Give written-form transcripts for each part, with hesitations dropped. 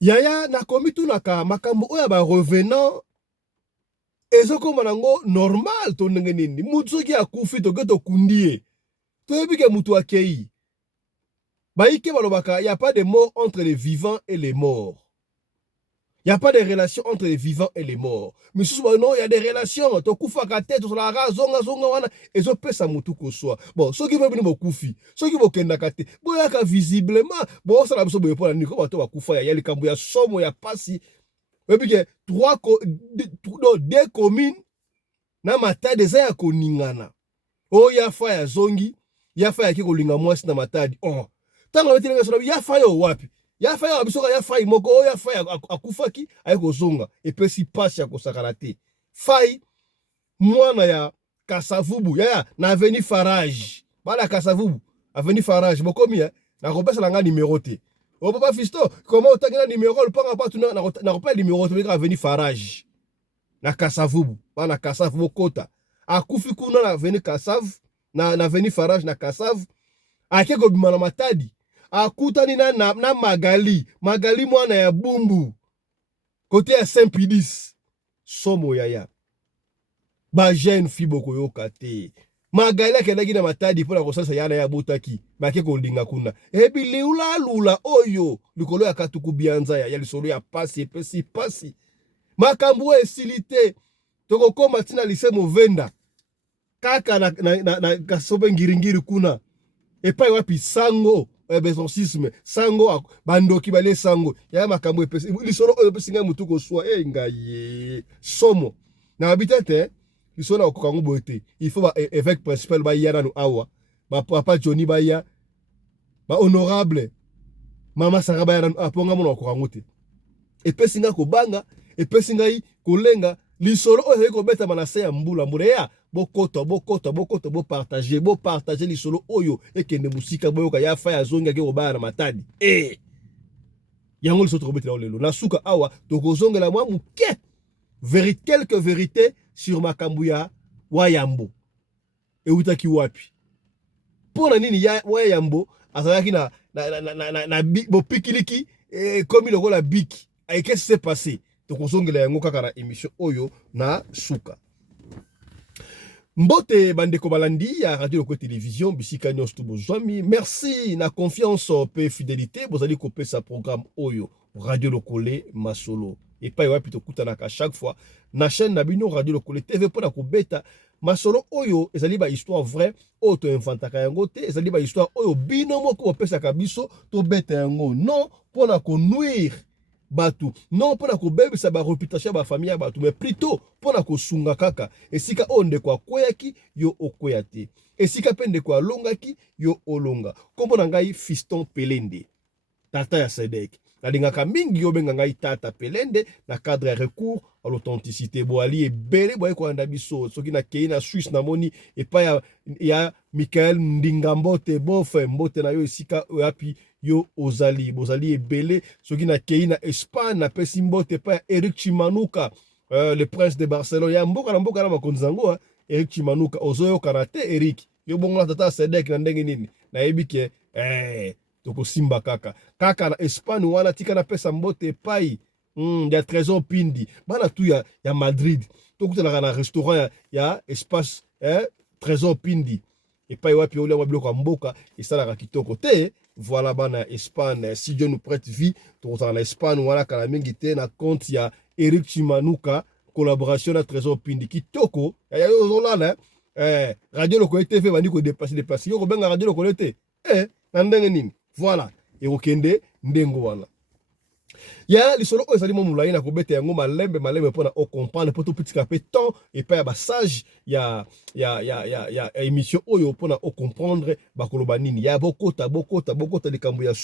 Yaya na komi tunaka makambo oya ba revenant ezoko manango normal to ndenge nini mutu soki akufi to geto kundie to yebike mutu akei baike balobaka y a pas de mort entre les vivants et les morts. Il n'y a pas de relation entre les vivants et les morts. Mais non, il y a des relations. Tu kufa kate, tu la zonga zonga wana et zo pesa mutu ko soit. Bon, ceux qui veulent venir kufi, ceux qui veulent kenda kate, boyaka visiblement, bon ça la biso boye pona niko bato ba kufa ya likambo ya somo ya pasi. Et puis que deux communes na matadi za ya koningana. Oh ya fa ya zongi, ya fa ya kiko linga mwasi na matadi. Oh. Tanga beti nga sona ya fa yo wapi? Ya fa ya bisoka ya fa moko o ya fa ya akufaki ayeko zonga epesi passe ya kosakala te. Fai mwana ya Kasavubu ya na avenue Farage. Bala Kasavubu, avenue Farage bokomi na kopesa langa numéro te. O papa Fisto, comment otangina numéro le panga patu na kopela numéro te ka avenue Farage. Na Kasavubu, bana Kasavubu kota. Akufi kuna na avenue Kasav na avenue Farage na Kasav. Akeko bimana matadi. Akutani na Magali mwana ya Bumbu côté ya Saint-Pidis somo yaya ba jeune fiboko yokate Magali akelaki na matadi pona kosalisa yana ya botaki bake kolinga kuna ebi liula lula oyo likolo ya katuku bianza ya lisolo ya pasi epesi pasi makambo esilite toko koma tina lise movenda kaka na kasobe ngiringiri kuna epai wapi sango besonsisme sango bandoki bale sango ya makambo epesi lisolo oyo pesinga mutu ko swa ngaye somo na habitete lisolo okokango bote il faut ba évêque principal ba yana no awa ba papa Johnny ba ya ba honorable mama Sara ba yana aponga mona okokango te epesinga ko banga epesinga yi kolenga lisolo oyo ko beta manase ya mbula ya bokota bo partager lisolo oyo ekende musika boyoka ya fa ya zonga ke obana matadi yango lisolo to betela lelo na suka awa to kozongela mwa muke quelques vérités sur makambu ya Wayambo utaki wapi pona nini ya Wayambo azalaki na bopikiliki komi lokola biki qu'est-ce qui s'est passé to kozongela yango kaka na émission oyo na suka. Mbote bandeko balandi ya Radio Lokole Télévision bisika nyonso to bozwami merci na confiance pe fidélité bozali kopesa programme oyo Radio Lokole Masolo et pa wapi to kutana ka chaque fois na chaîne na bino Radio Lokole TV pona ko beta Masolo oyo ezali ba histoire vraie auto inventaka yango te ezali ba histoire oyo bino moko opesa ka biso to beta yango non pona ko nuire batu non pona ko bebisa ba réputation ba famille batu mais plutôt pona ko sunga kaka esika onde kwa kweyaki yo okweyate esika pende kwa longaki yo olonga kombo na ngai Fiston Pelende tata ya Sedek nalingaka mingi yo benga ngai tata Pelende na cadre ya recours à l'authenticité boali ebele boye ko anda biso soki na kei na Suisse na moni epa ya Michael Ndingambote bofe mbote na yo esika yapi yo bozali ebele soki na kei na Espagne na pesi mbote pa Eric Chimanuka le prince de Barcelone ya mboka na makonzi zango Eric Chimanuka ozoyo karate Eric yo bongola tata Sedek na ndenge nini na ebike toko simba kaka na Espagne wana tika na pesa mbote pai ya Trésor Pindi bana tu ya Madrid tokutana na restaurant ya espace Trésor Pindi epai wapi olia wabiloko mboka esalaka kitoko te voilà bana Espagne si Dieu nous prête vie tokutana na Espagne wana kala mingi te na compte ya Eric Chimanuka collaboration na Trésor Pindi kitoko ya yo zolala Radio Lokole TV bandi ko dépasser yo ko benga Radio Lokole te na ndenge nini voilà ekokende ndengo wana ya lisolo oyo ezali momulai na kobeta yango malembe pona o comprendre poto pitika pe temps et pa ya basage ya émission oyo pona o comprendre bakoloba nini ya bokota likambo ya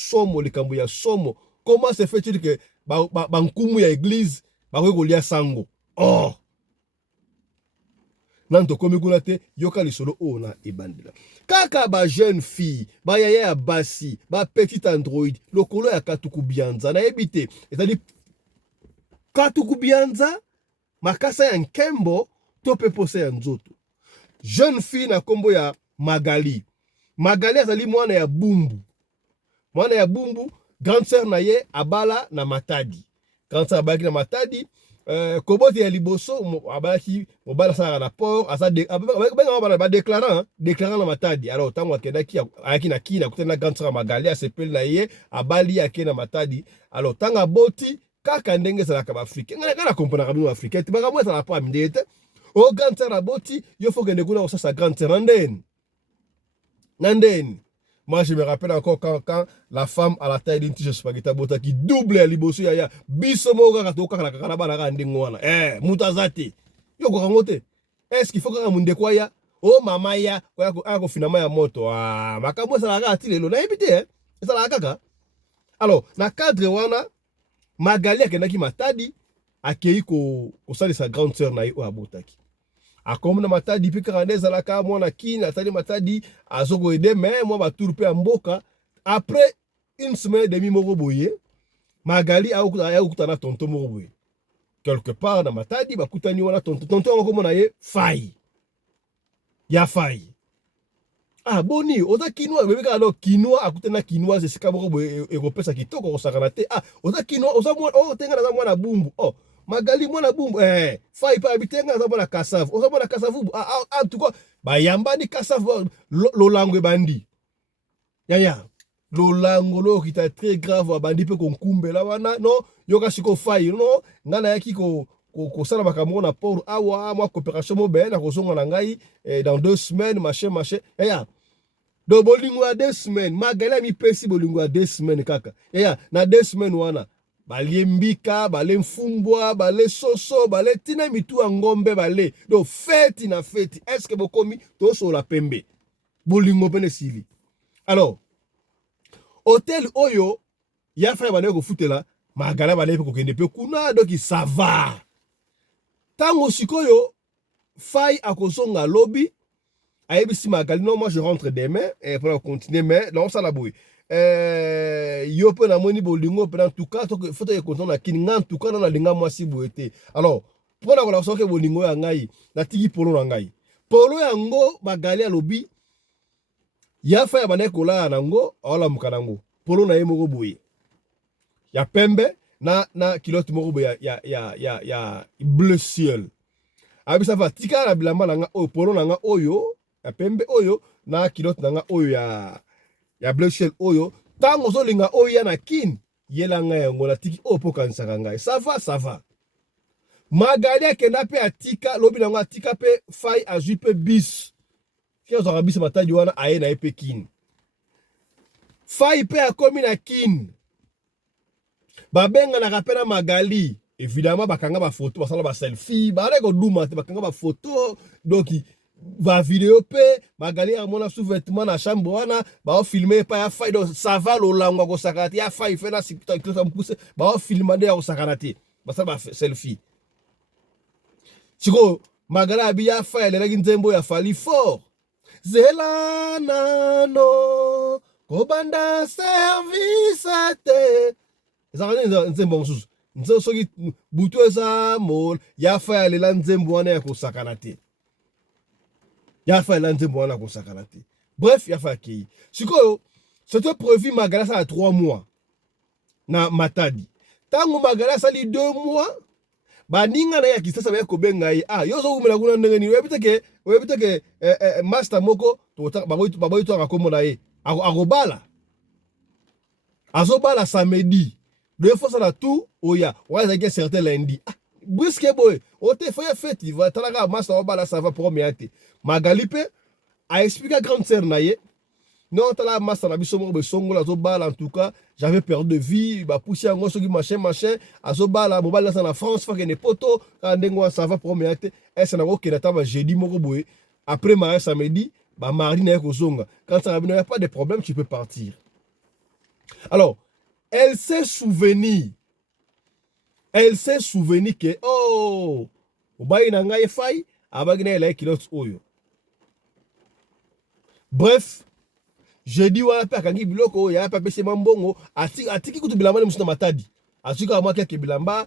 somo comment se fait-il que bankumu ya église bakoki kolia sango nanto komi kuna te yoka lisolo oyo na ebandela kaka ba jeune fille ba yaya ya basi ba petite android lokolo ya katuku bianza na ebite ezali katuku bianza makasa ya nkembo to pe pose ya nzoto jeune fille na kombo ya Magali azali mwana ya Bumbu grande sœur na ye abala na Matadi. Grande sœur abalaki na Matadi, kobote ya liboso abalaki mobala sala na port asa ba déclarant na Matadi. Alors tango akendaki ayaki na kina kutana grande sœur Magali asepeli na ye abali yake na Matadi. Alors tanga boti kaka ndenge ezalaka ba Afrique. Ngana comprendre bino Afrique. Tibaka mo ezala pa mindete. O grande sœur aboti yo faut kende kuna sa grande sœur Nandeni. Moi, je me rappelle encore quand la femme à la taille d'une tige spaghetti bota qui double à liboso ya bisomo kaka toka kala kala bana ka ndingo wana mutazati yo ko kangote est-ce qu'il faut que munde kwa ya o mama ya ko finama ya moto makambo sala ka atilelo na ebite sala kaka. Alors na cadre wana Magali akendaki Matadi akei ko sali sa grande sœur na ye o abotaki akomi na Matadi pe karane zalaka mwana kini atali Matadi azoko aider mais moi ba tour pe mboka. Après une semaine et demie moko boye Magali akuta na tonton moko boye quelque part na Matadi bakutani wana tonton ngoko na ye fai ya fai boni oza kinwa bebe ka no kinwa akutana kinwa se sika moko boye ekopesa kitoko ko sakana te oza kinwa oza mwana tenga na mwana bumbu Magali mwana bumbu fai pa bitenga za mwana kasavu oza mwana kasavu en tout cas bayamba ni kasavu lolango bandi ya lolango lo kita très grave bandi pe konkumbela wana no yoka siko fai no ngana yaki ko sala makambo na port awa moi coopération mo ben na kozonga na ngai dans 2 semaines machin ya do bolingo ya 2 semaines Magali mi pesi bolingo ya 2 semaines kaka ya na 2 semaines wana bale mbika bale mfumbwa bale soso bale tina mitu ya ngombe bale do feti na feti est-ce que bokomi to so la pembe bolingo pene sili. Alors hôtel oyo ya fa bane ko futela Magali bale ko kende pe kuna donc ça va tango sikoyo fai akozonga lobby ayebisi Magali non moi je rentre demain et pour continuer mais non ça la bouille yo pe na moni bolingo pe en tout cas to faut que content na kini en tout cas na linga mwasi boete. Alors pour na kola soke bolingo ya ngai na tiki polo na ngai polo yango Magali alobi ya fa ya bane kola nango ola mukanango polo na ye moko boye ya pembe na kilote moko boye ya bleu ciel abisa va tika na bilamba nanga oyo polo nanga oyo ya pembe oyo na kilote nanga oyo ya bleu ciel oyo tango zo linga oyo ya na kin yelanga yango na tiki opo kansaka ngai ça va Magali akenda pe atika lobi nango atika pe fai azui pe bis ki azaka bis Matadi wana aye na epe kin fai pe akomi na kin babenga na rapena Magali évidemment bakanga ba photo basala ba selfie bare ko duma te bakanga ba photo donc va vidéo pe Magali a mona sous-vêtement na chambre wana ba filmer pa ya fai donc ça va lolango ko sakati ya fai fe na sikita ça me pousse ba filmer de ko sakati basala ba selfie siko Magali abia fai le regi nzembo ya fali fort zela nano kobanda service te ezakani nzembo mususu nzo soki butu eza mol ya fai le nzembo wana ya ko sakati ya fa la nzembo wana ko sakana te. Bref ya fa ki sikoyo c'était prévu Magali ça a 3 mois na Matadi tango Magali sali 2 mois baninga na ya kisasa ba ko benga yi yo so umela kuna ndenge ni webiteke master moko to baboy to akakomo na ye akobala azobala samedi deux fois ça la tout oya wa za certain lundi brusque boy ote faut fait il va talaka master obala ça va premier ate Magali pe a expliqué à grande sœur na ye non tala master na biso mo be songola zo bala en tout cas j'avais perdu de vie ba pousser ngo soki machin azo bala mobile ça na France fa que ne poto quand ndengo ça va premier ate et ça na ko kena tava jeudi moko boy après mariage samedi ba mardi na ko zonga quand ça n'y a pas de problème tu peux partir. Alors elle s'est souvenu que obayi na ngai fai abagina la kilot oyo. Bref, jeudi wana pe akangi biloko ya pa pese mambongo atiki kutu bilamba ni musuna Matadi asuka mwa keke bilamba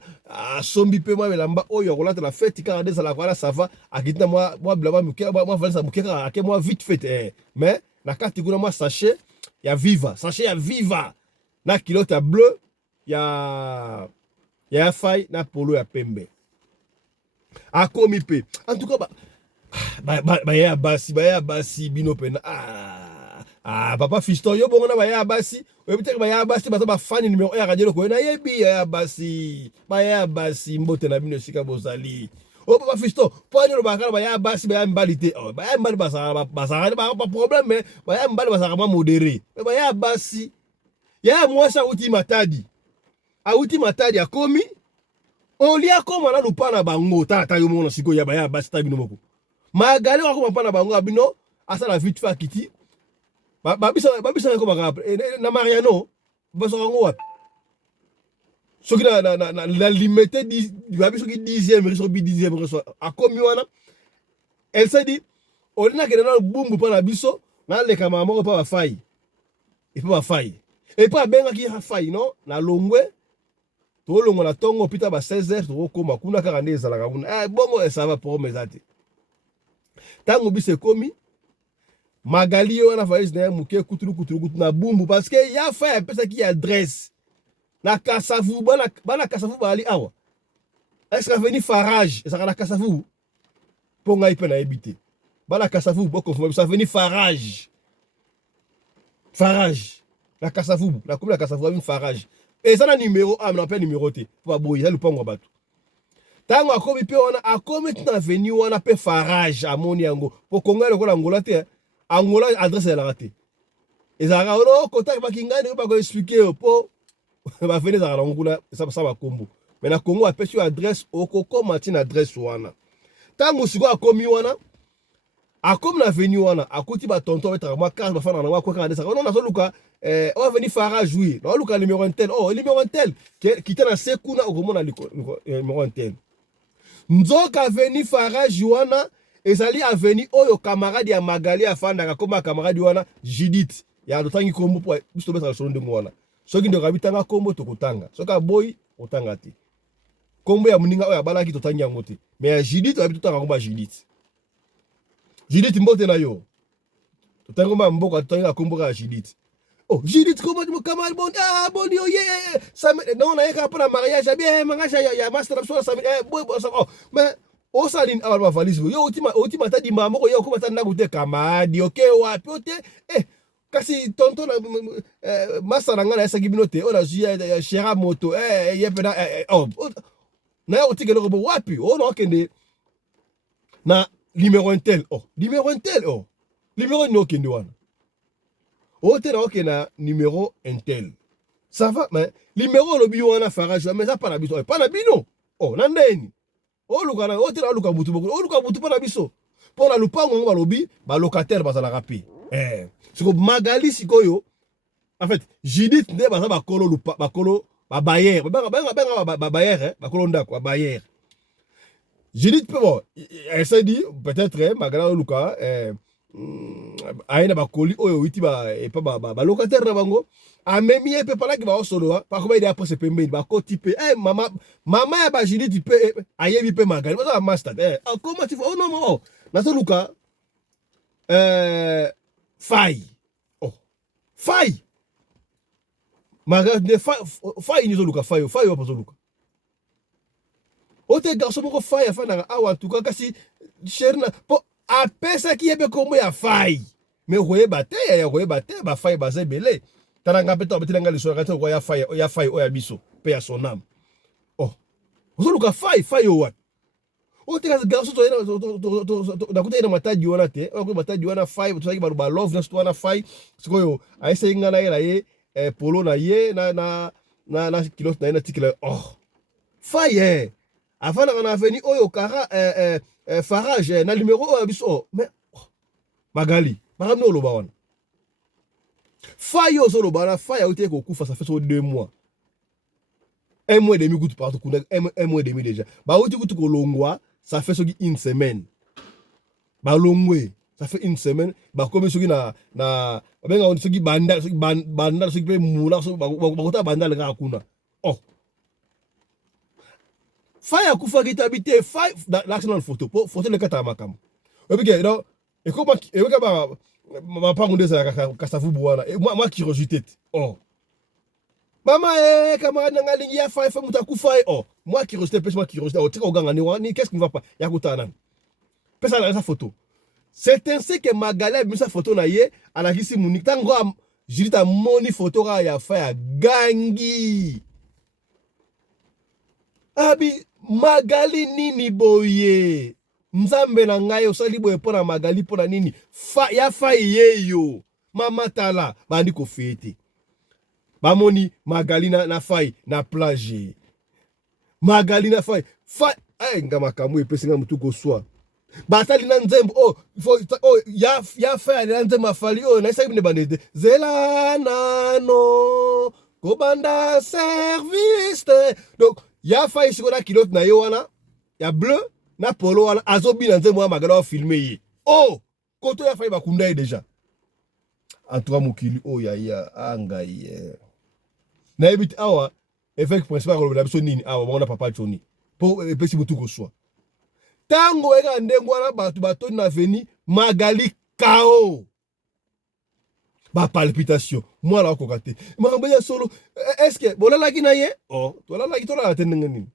asombi pe mwa bilamba oyo kolata la fête ka de la kwala ça va akitina mwa bilamba muke mwa valisa muke ka ake mwa vite fait mais na kati kuna mwa sachet ya viva na kilote ya bleu ya faille na polo ya pembe akomi pe en tout cas baya basi bino pena papa fiston yo bongo na baya basi peut-être baya basi baza bafani numéro 1 ya radio ko na yebi baya basi mbote na bino sika bozali papa fiston poni lo bakala baya basi baya mbalite baya mbali basa ba problème mais baya mbali basa ma modéré baya basi ya mwasa uti matadi akomi olia koma na lupana bango tata yo mona siko ya baya basi tabino moko magali wa koma pana bango abino asala vite fa kiti babisa ko baka na Mariano baso ngo wapi soki na limité 10 babiso ki 10e reso bi 10e reso akomi wana elle s'est dit on na kena na bumbu pana biso na le kama moko pa ba faille et pas benga ki ha faille non na longwe to longo na tongo pita ba 16h to koma kuna kaka ndeza la kabuna bongo ça va pour mes ate tango bise komi magali wana valise na muke kuturu na bumbu parce que ya faille pesa ki adresse na kasavu bana kasavu bali awa est-ce que veni farage ça na kasavu ponga ipe na ebité bana kasavu boko ça veni farage la kasavu la comme la kasavu a une farage et ça na numéro on appelle numéro T pour aboyer ça le pongo bato tango akomi pe wana akomi na venu wana pe farage amoni yango pour konga lokola ngola te angola adresse la raté et ça ra ono contact ba kingani ba ko expliquer po ba venir za ngula ça ba kombo mais na Congo appelle sur adresse okoko matin adresse wana tango siko akomi wana akomi na venu wana akoti ba tonton betra moi carte ba fana na wa ko ka adresse on na so luka on va venir farage oui on luka numéro 1 tel numéro 1 tel qui t'a na sekuna okomona numéro 1 tel nzoka veni farage wana ezali aveni oyo camarade ya Magali afandaka koma camarade wana Judith ya dotangi kombo po biso betra solo ndenge wana soki ndo kabitanga kombo tokotanga soka boy otanga te kombo ya muninga oyo abalaki totangi yango te mais ya Judith abi totanga kombo ya Judith mbote na yo totangi kombo mboka totangi kombo ya Judith Judith kombo mo camarade bon bon yo ye ça non na yeka para mariage bien mangasa ya master so ça boy mais osalin awa valise yo ultima tadi mama ko yo ko batanda gute kamadi okay wapi ote kasi tonton na masara ngana esa gibino te ona zuya shera moto yepena na yo tikelo ko wapi no kende na numéro 1 tel numéro no kende wana te na okena numéro 1 tel ça va mais numéro lobi wana farage mais ça pas na biso pas na bino na ndeni olukana otela oluka butu pana biso pona lupango ngo balobi ba locataire bazala rapé siko Magali sikoyo en fait Judith nde baza bakolo ba bayer ba bayer bakolo ndako ba bayer Judith pe bon elle s'est dit peut-être Magali oluka aina bakoli oyo witi ba locataire na bango amemi pe pala ki ba solo pa ko ba ide après ce pembe ba ko type mama ya ba Judith pe ayebi pe Magali ba master comment tu fais non na so luka faille Magali de faille ni so luka faille pa so luka ote garçon moko faille afana awa en tout cas kasi cherna po apesa ki yebe kombo ya faille mais roye bate ba faille baze belé tananga peto betelanga liso kata ko ya faille oya biso pe ya son âme ozoluka faille what ote ka garçon to na kuta ina mataji wana te ko mataji wana faille to ba love na wana faille sikoyo aise ngana ye polo na ye na kilo na ina tikila faille afana kana veni oyo kara farage na numéro oyo biso mais Magali makamno oloba wana faille ozo loba na faille ote ko kufa ça fait 2 mois 1 mois et demi kutu partout kuna 1 mois et demi déjà ba oti kutu ko longwa ça fait soki une semaine ba longwe ça fait une semaine ba comme soki na benga on soki banda soki pe mula so ba kota banda le ka kuna faille kufa ki habité faille l'accident photo le kata makam obike non et comment et ba ma pas ngondesa kasavu bwana et moi qui rejette Mama camarade nangalingi ya fa mutakufa oh moi qui restais pêche moi qui restais au tika oganga ni qu'est-ce qui ne va pas ya kutana pesa na sa photo c'est ainsi que Magali mis sa photo na ye alakisi muniki tango Judith a moni photo ya fa ya gangi abi Magali nini boye nzambe na ngai osali boye pona Magali pona nini ya fa yeyo mama tala bandi ko fete bamoni Magali na fai na plage Magali na fai nga makamu epesinga mutu ko swa batali na nzembo ya fai na nzembo afali na isa ibine bandede zela nano kobanda service donc ya fai sikola kilote na yo wana ya bleu na polo wana azobi na nzembo ya Magali wa filme ye koto ya fai bakunda ye deja en tout cas mokili ya angai na ebit awa effet principal ko la biso nini awa mona papa choni po pesi mutu ko swa tango eka ndengo wana bato na veni Magali kao ba palpitation moi la ko kate makambo ya solo est-ce que bolala ki na ye tolala ki tolala tenenga nini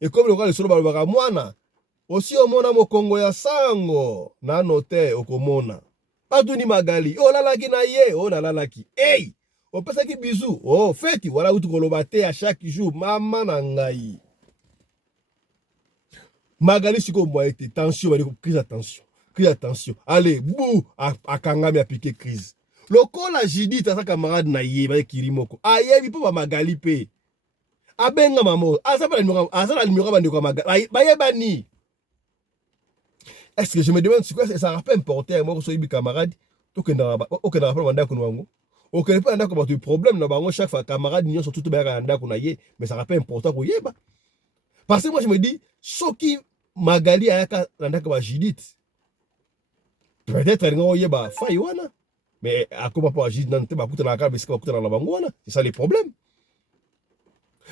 et comme le solo ba mwana aussi omona mokongo ya sango na note okomona Patu ni Magali olalaki na ye nalalaki opesaki bizu feti wala utu koloba te à chaque jour mama na ngai Magali siko mwa ete tension bali ko crise attention allez bou akangami apike crise lokola Judith sa camarade na ye ba kirimoko ayebi po ba Magali pe abenga mamo azaba numéro bande ko Magali ba yebani. Est-ce que je me demande quoi ça rappelle importer moi so ibi camarade to ke na rappelle manda ko wango okele pa ndako ba tu problème na bango chaque fois camarade nyo surtout ba ndako na ye mais ça rappelle important ko yeba parce que moi je me dis soki Magali ayaka ndako ba Judith peut-être ngo yeba fai wana mais akoma pa Judith nante ba kuta na ka beska ba kuta na bango wana c'est ça les problèmes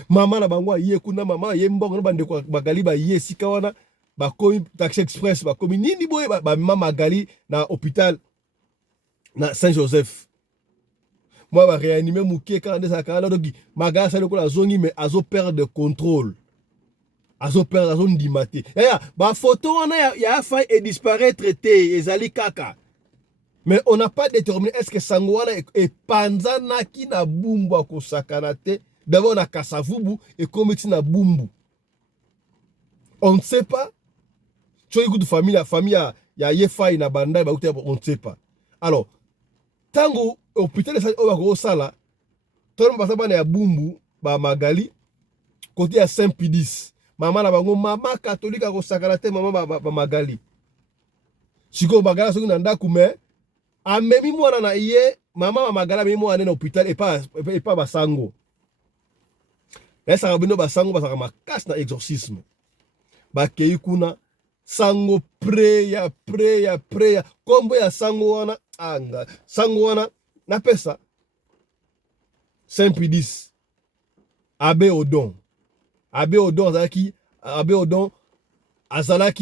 mama na bango ye kuna mama ye mbongo na bande ko Magali ba ye sika wana ba komi taxi express ba komi nini boye ba mama Magali na hôpital na Saint-Joseph moi ba réanimer muke quand des akala donc Magali ça ko la zongi mais azo perdre contrôle azo ndimate ba photo wana ya faille et disparaître te ezali kaka mais on n'a pas déterminé est-ce que sango wana e panzana ki na bumbu ko sakana te d'abord na kasavubu et komiti na bumbu on ne sait pas. Tu écoutes famille ya yefai na banda ba on ne sait pas. Alors, tango hôpital ça o ba ko sala. Tolo ba sabana ya bumbu ba Magali côté ya Saint-Pédis. Mama na bango mama catholique ko sakala te mama ba Magali. Siko Magali so na ndaku me amemi mwana na ye mama Magali amemi mwana na hôpital et pas basango. Là ça rabino basango ba saka makasi na exorcisme. Ba kei kuna sango prayer kombo ya sango wana anga sango wana na pesa Saint-Pédis Abbé Odon azalaki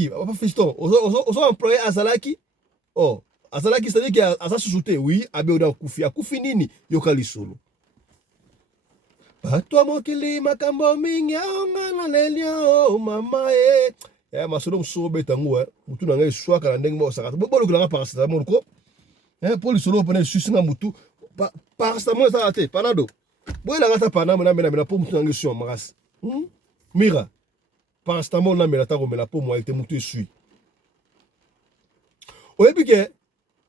papa fiston oso employé azalaki azalaki c'est-à-dire que asa sous-souté oui Abbé Odon kufi nini yokali solo Bato mokili makambo mingi na lelio mama masolo msobe tango mutu na ngai swaka na ndenge mo sakata bolo kulanga paracetamol ko poli solo pone susinga mutu paracetamol ça ate panado boyela ngata panamo na mena po mutu na ngai sio makasi mira paracetamol na mena tango mena po mo ite mutu esui oyebike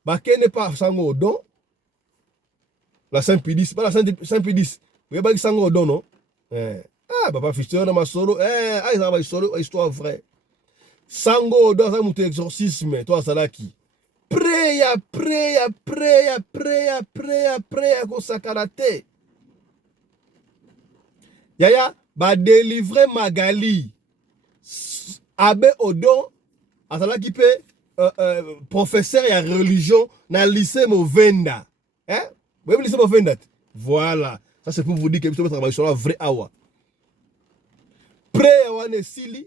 bakene pa sango Odon la Saint-Pédis pas la Saint-Pédis oyebaki sango Odon non papa fisteur na masolo ça va histoire vraie sango Odon ça mutu exorcisme toi salaki prayer ko sakarate yaya ba délivrer Magali Abbé Odon asalaki pe professeur ya religion na lycée Movenda vous lycée Movenda voilà ça c'est pour vous dire que vous travaillez sur la vraie awa prayer wana sili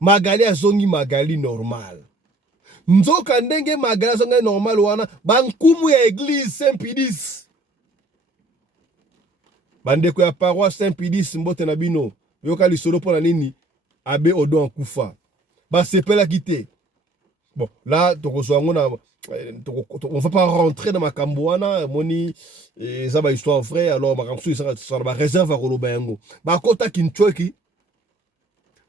Magali azongi Magali normal nzoka ndenge Magali azongi normal wana bankumu ya église Saint-Pédis bandeko ya paroisse Saint-Pédis mbote na bino yoka lisolo pona nini abe Odon kufa basepelaki te. Bon là on va pas rentrer dans ma camboana moni ça va histoire vrai alors ma kamsu ça va réserve à koloba yango ba kota kinchoki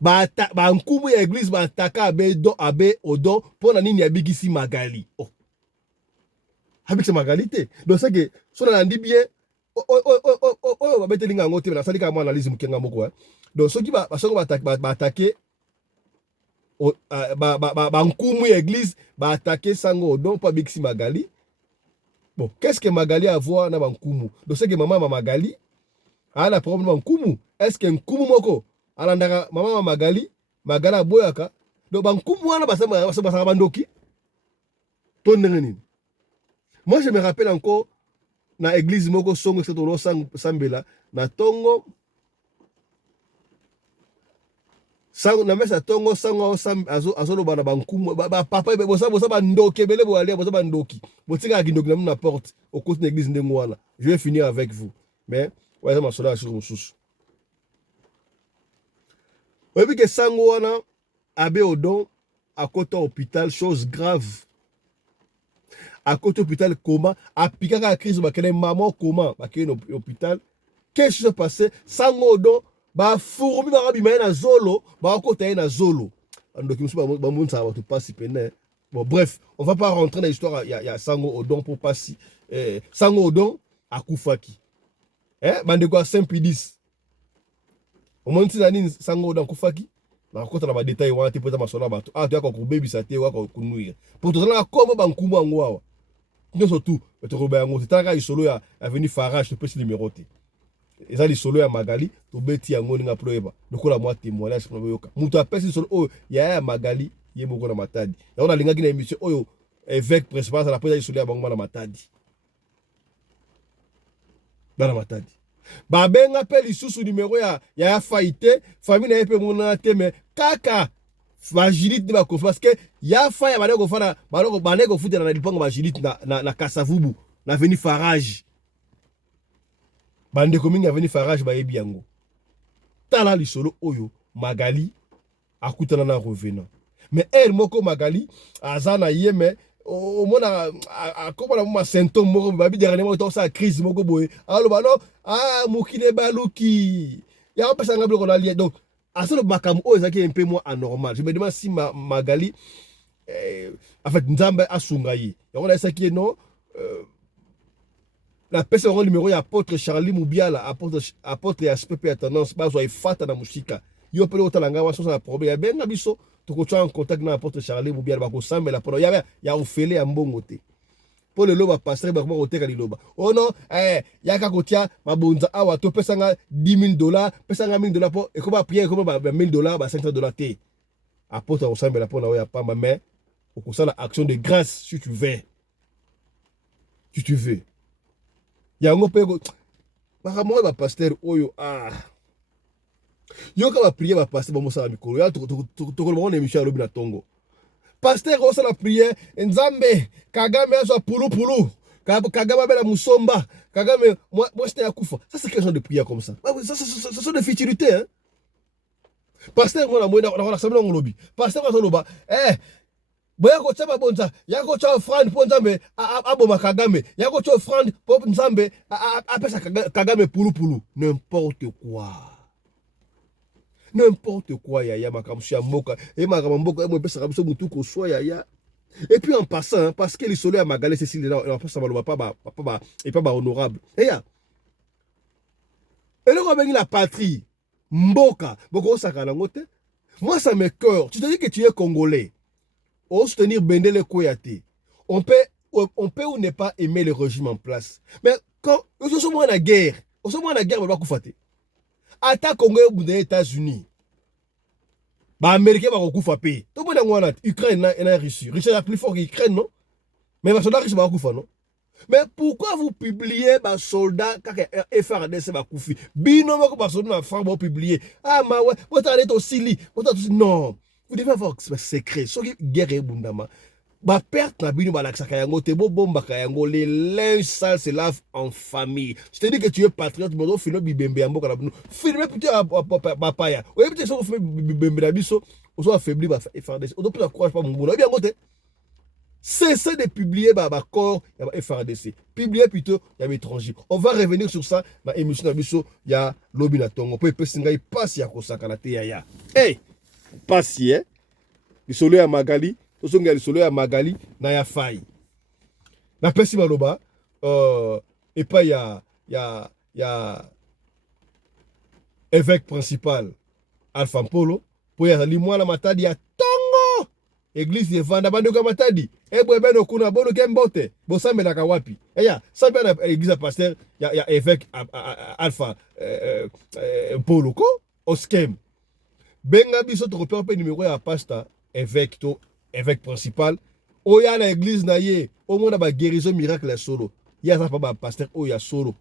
ba nkumu ya église ba taka abe Odon pona nini abikisi Magali. Oh habikisi Magali te donc c'est que so na ndi bien oh ba betelinga yango te na sali ka mo analyse mukenga moko donc soki ba attaquer nkumu ya église ba attaquer sango Odon pa bikisi Magali. Bon, qu'est-ce que Magali a à voir na bankumu? Donc c'est que maman Magali a la problème bankumu. Est-ce que nkumu moko alandaka maman Magali boyaka? Donc bankumu wana basa bandoki. Ton nini? Moi je me rappelle encore na église moko songo setolo sambela na tongo sango na mesa tongo sango azolo bana bankumu papa bosa bandoki bele bo aller bosa bandoki botika kindoki na na porte au côté de l'église ndengo wana. Je vais finir avec vous mais ouais ça m'a sola sur mususu. Ouais puis que sango wana abe Odon à côté hôpital chose grave. À côté hôpital coma a piqué la crise bakene maman coma bakene hôpital. Qu'est-ce qui s'est passé? Sango Odon ba fourmi ba bima na zolo ba kota na zolo ndoki musu ba munsa ba to passer pene. Bon bref, on va pas rentrer dans l'histoire ya Sango Odon pour passer Sango Odon akufaki. Bande kwa Saint-Pédis. Au moins si nani Sango Odon akufaki na kota na ba détail wana te pota masola bato. Ah tu ko baby sa te wa ko kunuira. Pour tout ça comme ba nkumu ngo awa. Nous surtout to ko ba ngo te taka isolo ya avenue Farage to pesi numéro te. Et ça, les solo ya Magali, to beti yango ninga proeba. Lokola moi témoignage pour yoka. Mutu apesi solo oh ya Magali, ye moko na matadi. Ya on a linga kina émission oyo évêque principal ça la pesa solo ya bango na matadi. Dans la matadi. Ba benga pe lisusu numéro ya faite, famille na yepe mona te mais kaka Vagilite ba ko parce que ya fa ya baneko fana baneko futa na lipango Vagilite na Kasavubu, na avenue Farage. Bande commune avenue Farage ba yebi yango. Tala lisolo oyo Magali akutana na revenant. Mais elle moko Magali azana yeme au mona akoma na symptôme moko ba bi dernièrement to sa crise moko boye. Alors ba non mukine baluki. Ya on pesa ngablo ko na lié donc asolo makam oyo zaki un peu moins anormal. Je me demande si Magali en fait Nzambe asungayi. Ya on a ça qui est non la personne numéro ya apôtre Charlie Moubiala apôtre SPP à tendance ba zo ifata na musika yo pele otalanga wa so na problème ya benga biso to ko en contact na apôtre Charlie Moubiala ba ko sambela pour ya ofele ya mbongo te pour le loba pasteur ba ko oteka liloba oh non ya ka kotia mabonza awa to pesanga $10,000 pesanga $1,000 pour et ko ba prier ko ba $1,000 ba $500 te apôtre o sambela pour na ya pamba mais au ko ça la action de grâce si tu veux yango pego bakamoya ba pasteur oyo yoka ba prier ba pasteur ba mosala mikolo ya to na émission ya lobi na tongo pasteur osa la prière Nzambe Kagame aso pulu Kagame bela musomba Kagame moi c'était ya kufa. Ça c'est quel genre de prière comme ça? Ça sont des futilités hein. Pasteur on a na sabela ngolobi pasteur ba loba boya ko tsaba bonza yako cha offrande pour Nzambe aboma Kagame yako cha offrande pour Nzambe apesa Kagame pulu n'importe quoi ya makamshi ya mboka et makamboka mo pesa kabiso mutu ko so ya et puis en passant parce que les soleils à Magali Cécile là on passe pas et pas honorable et ya et le revenir la patrie mboka boko saka na ngote. Moi ça me cœur tu te dis que tu es congolais. On soutenir Bendele Koyate. On peut ou ne pas aimer le régime en place. Mais quand nous sommes en guerre, on va kufate. Attaque Congo des États-Unis. Bah Américain va kufa payer. Tout le monde Ukraine et la Russie. Russie est plus fort qu'Ukraine non? Mais les soldats qui va kufa non? Mais pourquoi vous publiez les soldats quand FRDC va kufi? Bino moko ba soldats va publier. Ah ma ouais, vous allez au Sili, non. Vous devez avoir un secret. Ce qui guerre bundama. ba perte na bino balakisaka yango te bobombaka yango les linges sales se lavent en famille. Je te dis que tu es patriote mais filmer bibembe ya mboka na bino filmer plutôt papaya oye peut-être so filmer bibembe na biso oso affaibli ba FRDC on doit plus croire pas mon bien côté cessez de publier ba corps ya ba FRDC publier plutôt ya étranger. On va revenir sur ça dans émission na biso ya lobi na tongo po epesi ngai pasi ya kosaka na te ya hey pasi lisolo ya Magali tosonga lisolo ya Magali na ya Fai na pesi maloba epa ya évêque principal Alpha Mpolo po ya limwana matadi ya tongo église evanda bandeko matadi ebwebeno kuna bono kembote bosamelaka wapi eya sambe na église pasteur ya évêque Alpha Mpolo ko oskem benga biso to repère numéro ya pasteur évêque to évêque principal oya na église na ye au monde ba guérison miracle ya solo ya ça pas ba pasteur oya solo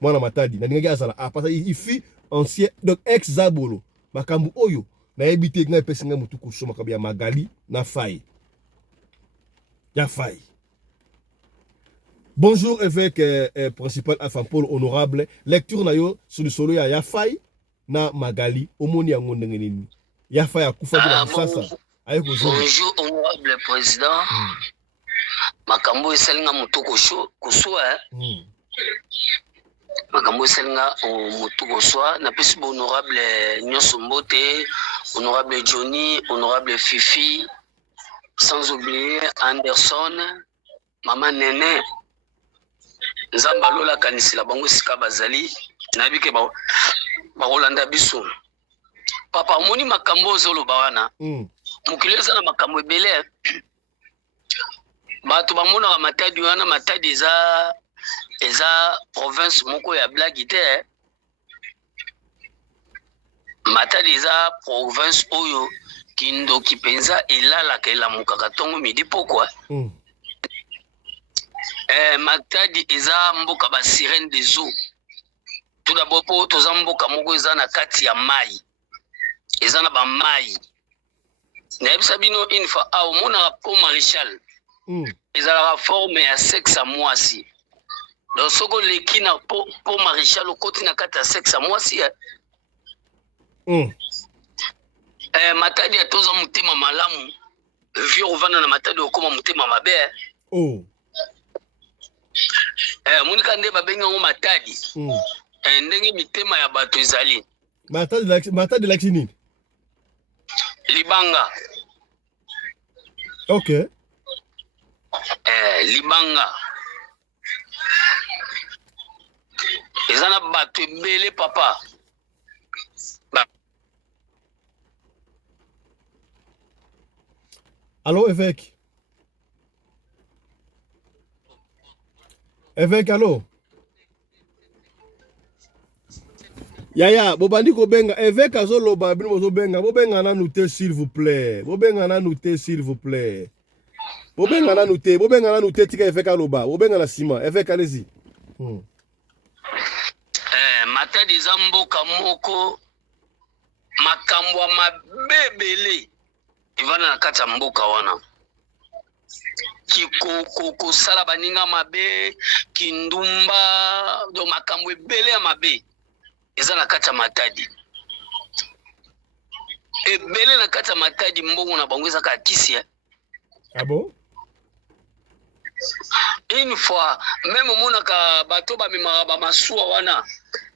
mwana matadi na ninga azala parce il fut ancien donc ex zabolo makambu oyo na ebité nga pesinga mutu ko soma kabya Magali na Fai ya Fai. Bonjour évêque principal Alpha Mpolo honorable lecture na yo sur le solo ya Fai na Magali omoni yango ndenge nini ya Fai akufa bila sasa. Bonjour honorable président. Makambo esalinga mutu kuswa makambo esalinga mutu kuswa na pesi honorable Nyonso Mbote, honorable Johnny, honorable Fifi, sans oublier Anderson, maman Nene. Nzamba lola kanisila bango sika bazali na bike ba Rolanda biso. Papa moni makambo zolo bawana. Mukileza na makambo ebele bato bamonaka matadi wana matadi eza province moko ya blagi te matadi eza province oyo kindoki penza elalaka elamukaka ntongo midi pokwa matadi eza mboka ba sirène des eaux tout d'abord po toza mboka moko eza na kati ya mai eza na ba mai Nebisa bino une fois au mona po maréchal. Ils ont la forme ya sexe à moisi. Donc soko leki na po maréchal au côté na kata sexe à moisi. Matadi atoza mutema malamu. Vieux ovana na matadi okoma mutema mabe. Munika nde babenga ngo matadi. Ndenge mitema ya bato ezali. Matadi laksi nini? Libanga. Ok. Libanga. Ezana bato ebele papa. Allô évêque. Évêque allô. Yaya, bobandi ko benga évêque azoloba bino bozo benga bobenga na noter s'il vous plaît. Bobenga na noter s'il vous plaît. Bobenga na noter tika évêque aloba. Bobenga na sima, évêque allez-y. Matadi zamboka moko makambo mabebele ivana na kata mboka wana. Kiko sala baninga mabe, kindumba, do makambo ebele ya mabe. Eza na kata matadi. Ebele na kata matadi mbongo na bango eza ka kisi. Ah bon? Une fois, même mona ka bato ba memara ba masuwa wana.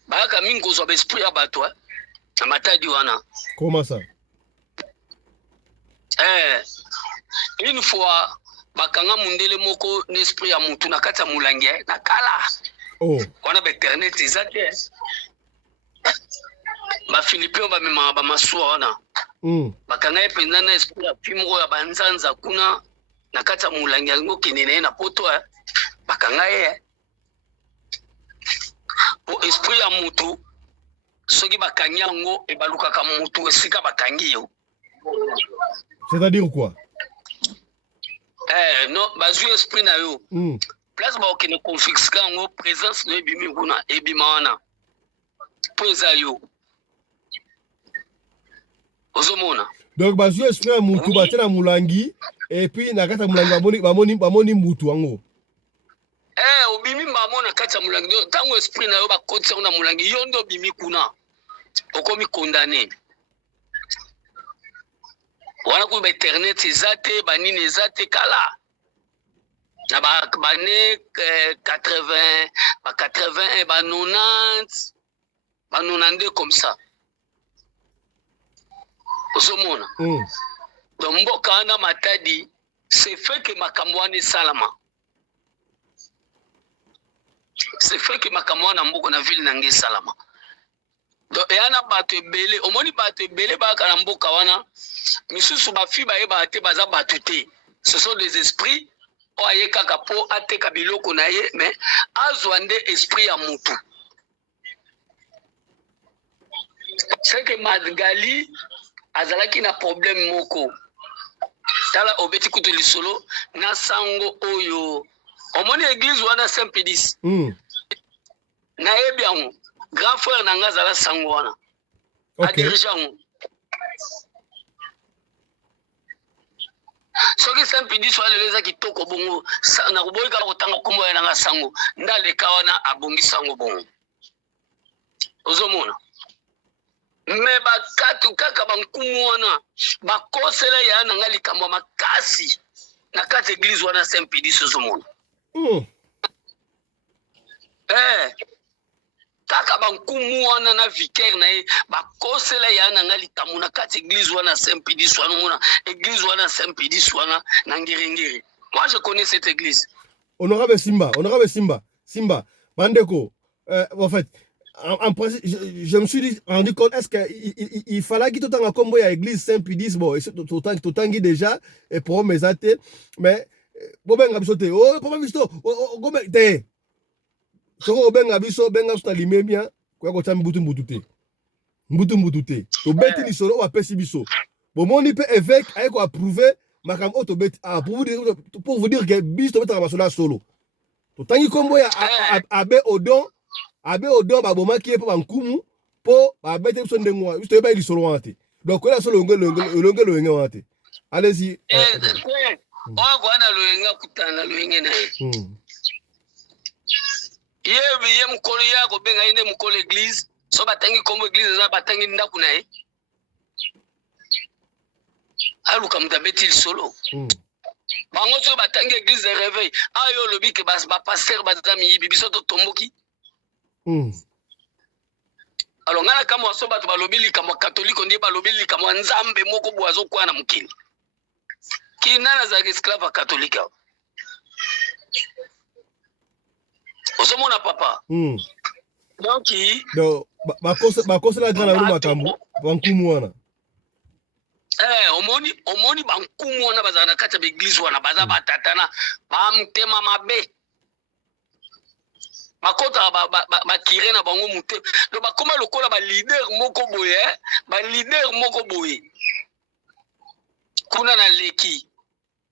Baka mingo zo esprit ya bato na matadi wana. Comment ça? Une fois bakanga mundele moko n'esprit ya mutu na kata mulangi na kala. Wana ba internet ezate. Ba Philippins ba mema ba masuwa wana. Bakanga ependa na esprit ya fimro ya banzanza kuna na kata mulangi ngo kinene na poto bakanga ye. Po esprit ya mutu soki bakanya ngo e baluka ka mutu esika bakangi yo. C'est-à-dire quoi? Non, bazu esprit na yo. Place ba okene confix ka ngo présence no ebimi kuna ebima wana. Poza yo. Ozomona. Donc bazu esprit ya mutu batena mulangi et puis na kata mulangi bamoni mutu wango. Obimi mbamo na kati ya mulangi tango esprit na yo bakotisa na mulangi yo ndo bimi kuna okomi condamné wana ku ba internet ezate banini ezate kala na bane 80 ba 80 ba 90 ba 92 comme ça osomona donc mboka na matadi c'est fait que makambo wana salama. C'est fait que makambo na mboka na ville nange salama. Donc yana bato ebele, omoni bato ebele baka na mboka wana, misusu ba fi ba yeba te baza bato te. Ce sont des esprits o aye kaka po ateka biloko na ye, mais azwande esprit ya mutu. C'est que Madgali azalaki na problème moko. Tala obeti kutu lisolo na sango oyo. Omoni église wana Saint-Pédis. Na yebi yango grand frère na nga zala sango wana. A dirigeant. Soki Saint-Pédis wale leza kitoko bongo na kuboyika kotanga kombo ya nga sango. Ndale kawana abongi sango bongo. Ozomona. Me bakatu kaka bankumu wana bakosela ya na nga likambo makasi na kati église wana Saint-Pédis ozomona. Kaka bankumu wana na vicaire na ye bakosela ya na nga likambo na kati église wana Saint-Pédis wana mona église wana Saint-Pédis wana na ngiri. Moi je connais cette église. Honorable Simba, Bandeko, en fait, en principe, je me suis rendu compte, est-ce qu'il fallait qu'il y ait un combo à l'église Saint-Pédis, bon, tout temps déjà, et pour mes athées, mais, bon, ben, abisote, oh, pour abisote, oh, ben, soko benga biso na limemia kwa ko tambi mbutu te to beti ni solo wa pesi biso bomoni pe évêque ay ko approuver makam auto beti pour vous dire que biso to beta masolo solo to tangi kombo ya abe odon ba bomaki po bankumu po ba beti biso ndengwa biso to ba li solo wante donc la solo ngelo wante allez-y kwa na loyenga kutana loyenge na ye mukolo yako benga ine mukolo église so batangi kombo église za batangi ndaku na ye aluka mutabeti solo bango so batangi église de réveil ayo lobi ke ba pasteur bazami bibiso to tomboki alors ngana kama so bato balobi likambo catholique ndiye balobi likambo nzambe moko boazo kwa na mukini kinana za esclave catholique osomona papa donc bakose la grana makambo bankumu wana omoni bankumu wana bazala na kati ya église wana baza batatana bamtema mabe bakota bakire na bango mute do bakoma lokola ba leader moko boye kuna na leki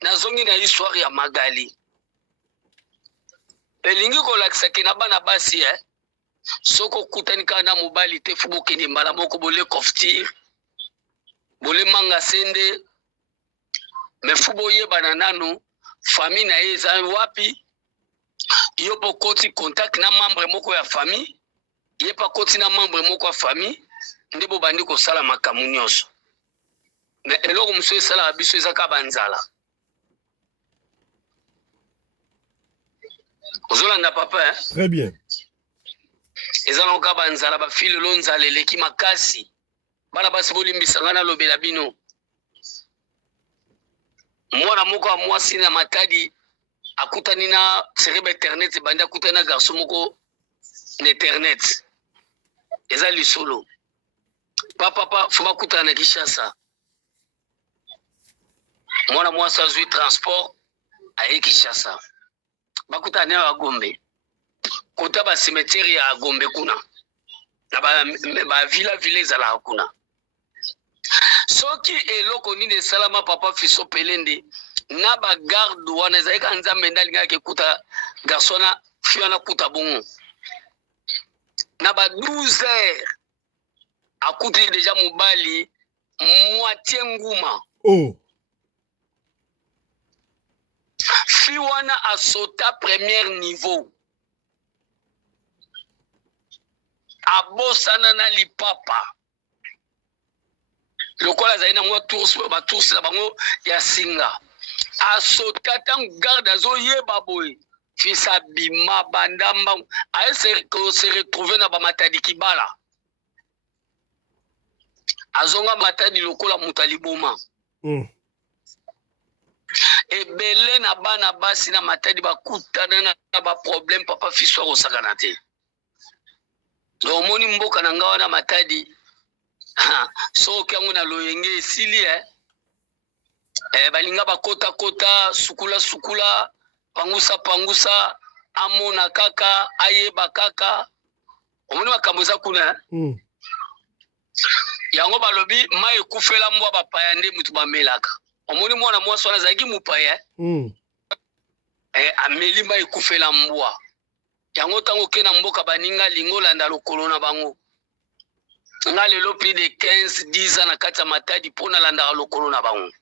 na zongi na histoire ya Magali elingi kolakisa ke na bana basi soko kutanika na mobali te fu bokende mbala moko bole koftir bole manga sende me fu boyebana nano famille na ye eza wapi yo po koti contact na membre moko ya famille ye pa koti na membre moko ya famille nde bobandi kosala makambo nyonso me eloko mosusu esalaka biso ezaka banzala ozolanda papa très bien eza noka banzala bafile lo nzala eleki makasi bana basi bolimbisanga na lobela bino mwana moko ya mwasi na matadi akutani na serebe internet bandi akutani na garçon moko na internet eza lisolo papa fo bakutana na Kinshasa mwana mwasi azwi transport aye Kinshasa bakutana na Gombe kota ba cimetière ya Gombe kuna na ba villa ezala kuna soki eloko nini salama papa fiso pelende na ba garde wana ezalika nzambe ndalinga ke kuta garçona fiana kuta bongo na ba 12 heures akuti deja mobali moitié nguma fi wana asota premier niveau abosana na lipapa lokola azali nango batourse na bango ya singa asota ntango garde azoyeba boye fils abima bandamba aye se retrouve na bamatadi kibala azonga matadi lokola moto aliboma ebele na bana basi na matadi bakutana na baproblème papa fiso akosakana te omoni mboka na nga wana matadi soki yango na loyenge esili balinga bakota sukula pangusa amona kaka ayeba kaka omoni makambo eza kuna yango balobi mai ekufela mbwa bapaya nde mutu bamelaka omoni mwana mwasi wana azalaki mopaya ameli mai ekufela mbwa yango ntango oke na mboka baninga lingo olanda lokolo na bango nga lelo plus de 15-10 ans na kati ya matadi mpo nalandaka lokolo na bango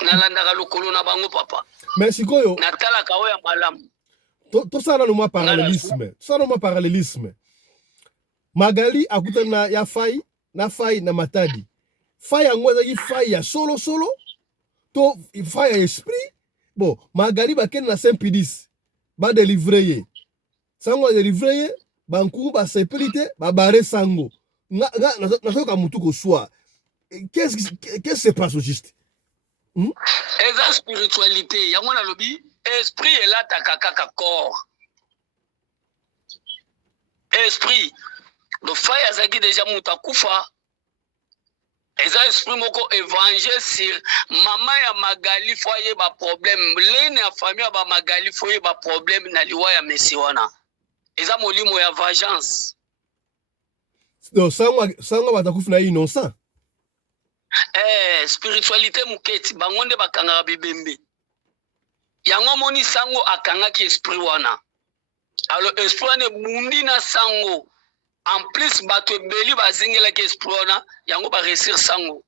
nalandaka lokolo na bango papa mais sikoyo natalaka oyo ya malamu tosala no mwa parallélisme Magali akutana na ya fai na matadi fai yango ezalaki fai ya solo to fai ya esprit bon Magali bakende na Saint-Pédis badelivre ye sango adelivre ye bankungu basepeli te babare sango nazoyoka mutu koswa qu'est-ce qui se passe au juste eza spiritualité yango nalobi esprit elataka kaka corps esprit le fai azalaki déjà mutu akufa eza esprit moko évangile sur mama ya Magali fo ayeba problème lene ya famille ya bamagali fo yeba problème na liwa ya mesi wana eza molimo ya vengeance donc sango batakufi na innocent spiritualité muketi bango nde bakangaka bibembe yango moni sango akangaki esprit wana alors esprit wana ebundi na sango en plus bato ebeli bazingelaki esprit wana yango baresir sango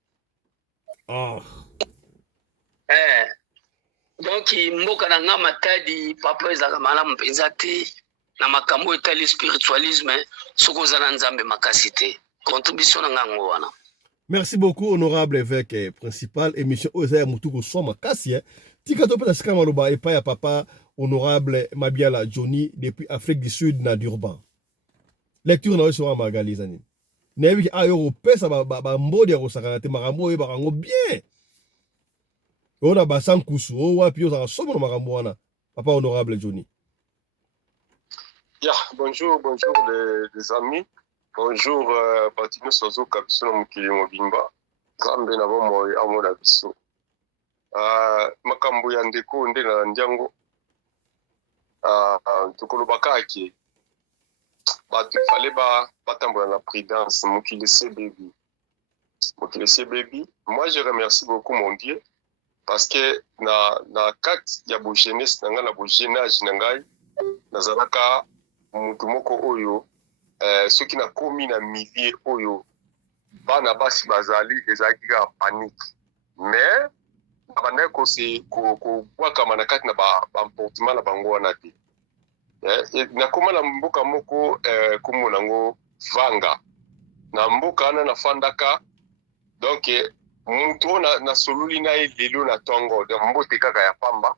donc mboka na nga matadi papa ezalaka malamu mpenza te na makambo etali spiritualisme soki oza na nzambe makasi te contribution na nga yango wana. Merci beaucoup, honorable évêque principal. Émission Oza Mutuko Soma Kassia. Tika topeta sika maloba epa ya papa honorable Mabiala Johnny depuis Afrique du Sud na Durban. Lecture na sur Magali zani. Nebi ayo pesa ba mbodi ya kosakana te makambo e barango bien. Ona basan kusu o wapi yo za somo na makambo wana. Papa honorable Johnny. Bonjour les amis. Bonjour, Patino Sozo Kabiso Mukili Mobimba. Zambe na bomo amona biso. Makambo ya ndeko nde na ndyango. Tukolo bakaki. Batu fallait batambola la prudence Mukili baby. Mukili baby. Moi je remercie beaucoup mon Dieu parce que na kat ya bo jeunesse nanga na bo jeunage nangai nazalaka mutu moko oyo ceux qui na komi na milieu oyo bana basi bazali ezalaki ka panique mais abanda ko se ko bwaka manakati na ba comportement na bango wana te na koma na mboka moko komo nango vanga na mboka na fandaka donc mutu na soluli na lelo na tongo de mbote kaka ya pamba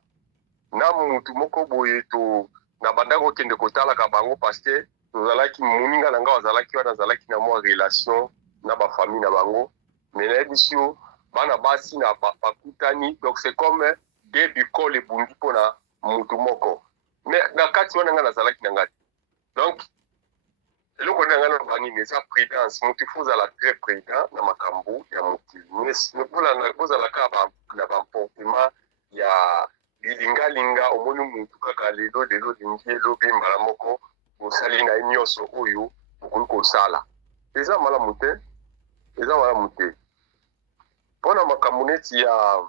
na mutu moko boye to na bandako kende kotala ka bango parce que tozalaki moninga na nga wazalaki wana azalaki na mwa relation na bafamille na bango mais na ebisio bana basi na bakutani donc c'est comme des bicole ebundi mpona mutu moko mais na kati wana nga nazalaki na ngati donc eloko nde nga na banini eza prudence mutu fo ozala très prudent na makambo ya mokili bozalaka na bamportement ya lilingalinga omoni mutu kaka lelo lingi elobi mbala moko osali na nyonso oyo okoki kosala eza malamu te mpona makambo neti ya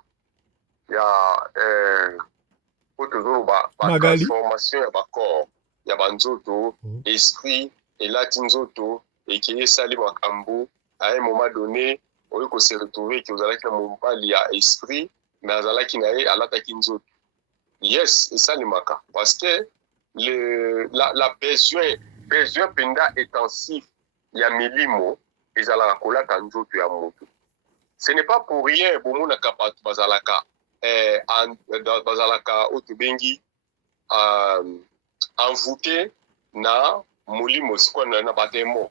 tozoloba batransformation ya bacorps ya banzoto esprit elati nzoto ekeye esali makambo à un moment donné oyo kose retrouver ki ozalaki na mobali ya esprit mais azalaki na ye alataki nzoto. Yes, esalemaka parce que la besoin penda intensif ya milimo ezalaka kolata nzoto ya moto. Ce n'est pas pour rien bomonaka bato bazalaka oyo bengi envoûté na molimo sikoyo na bademo.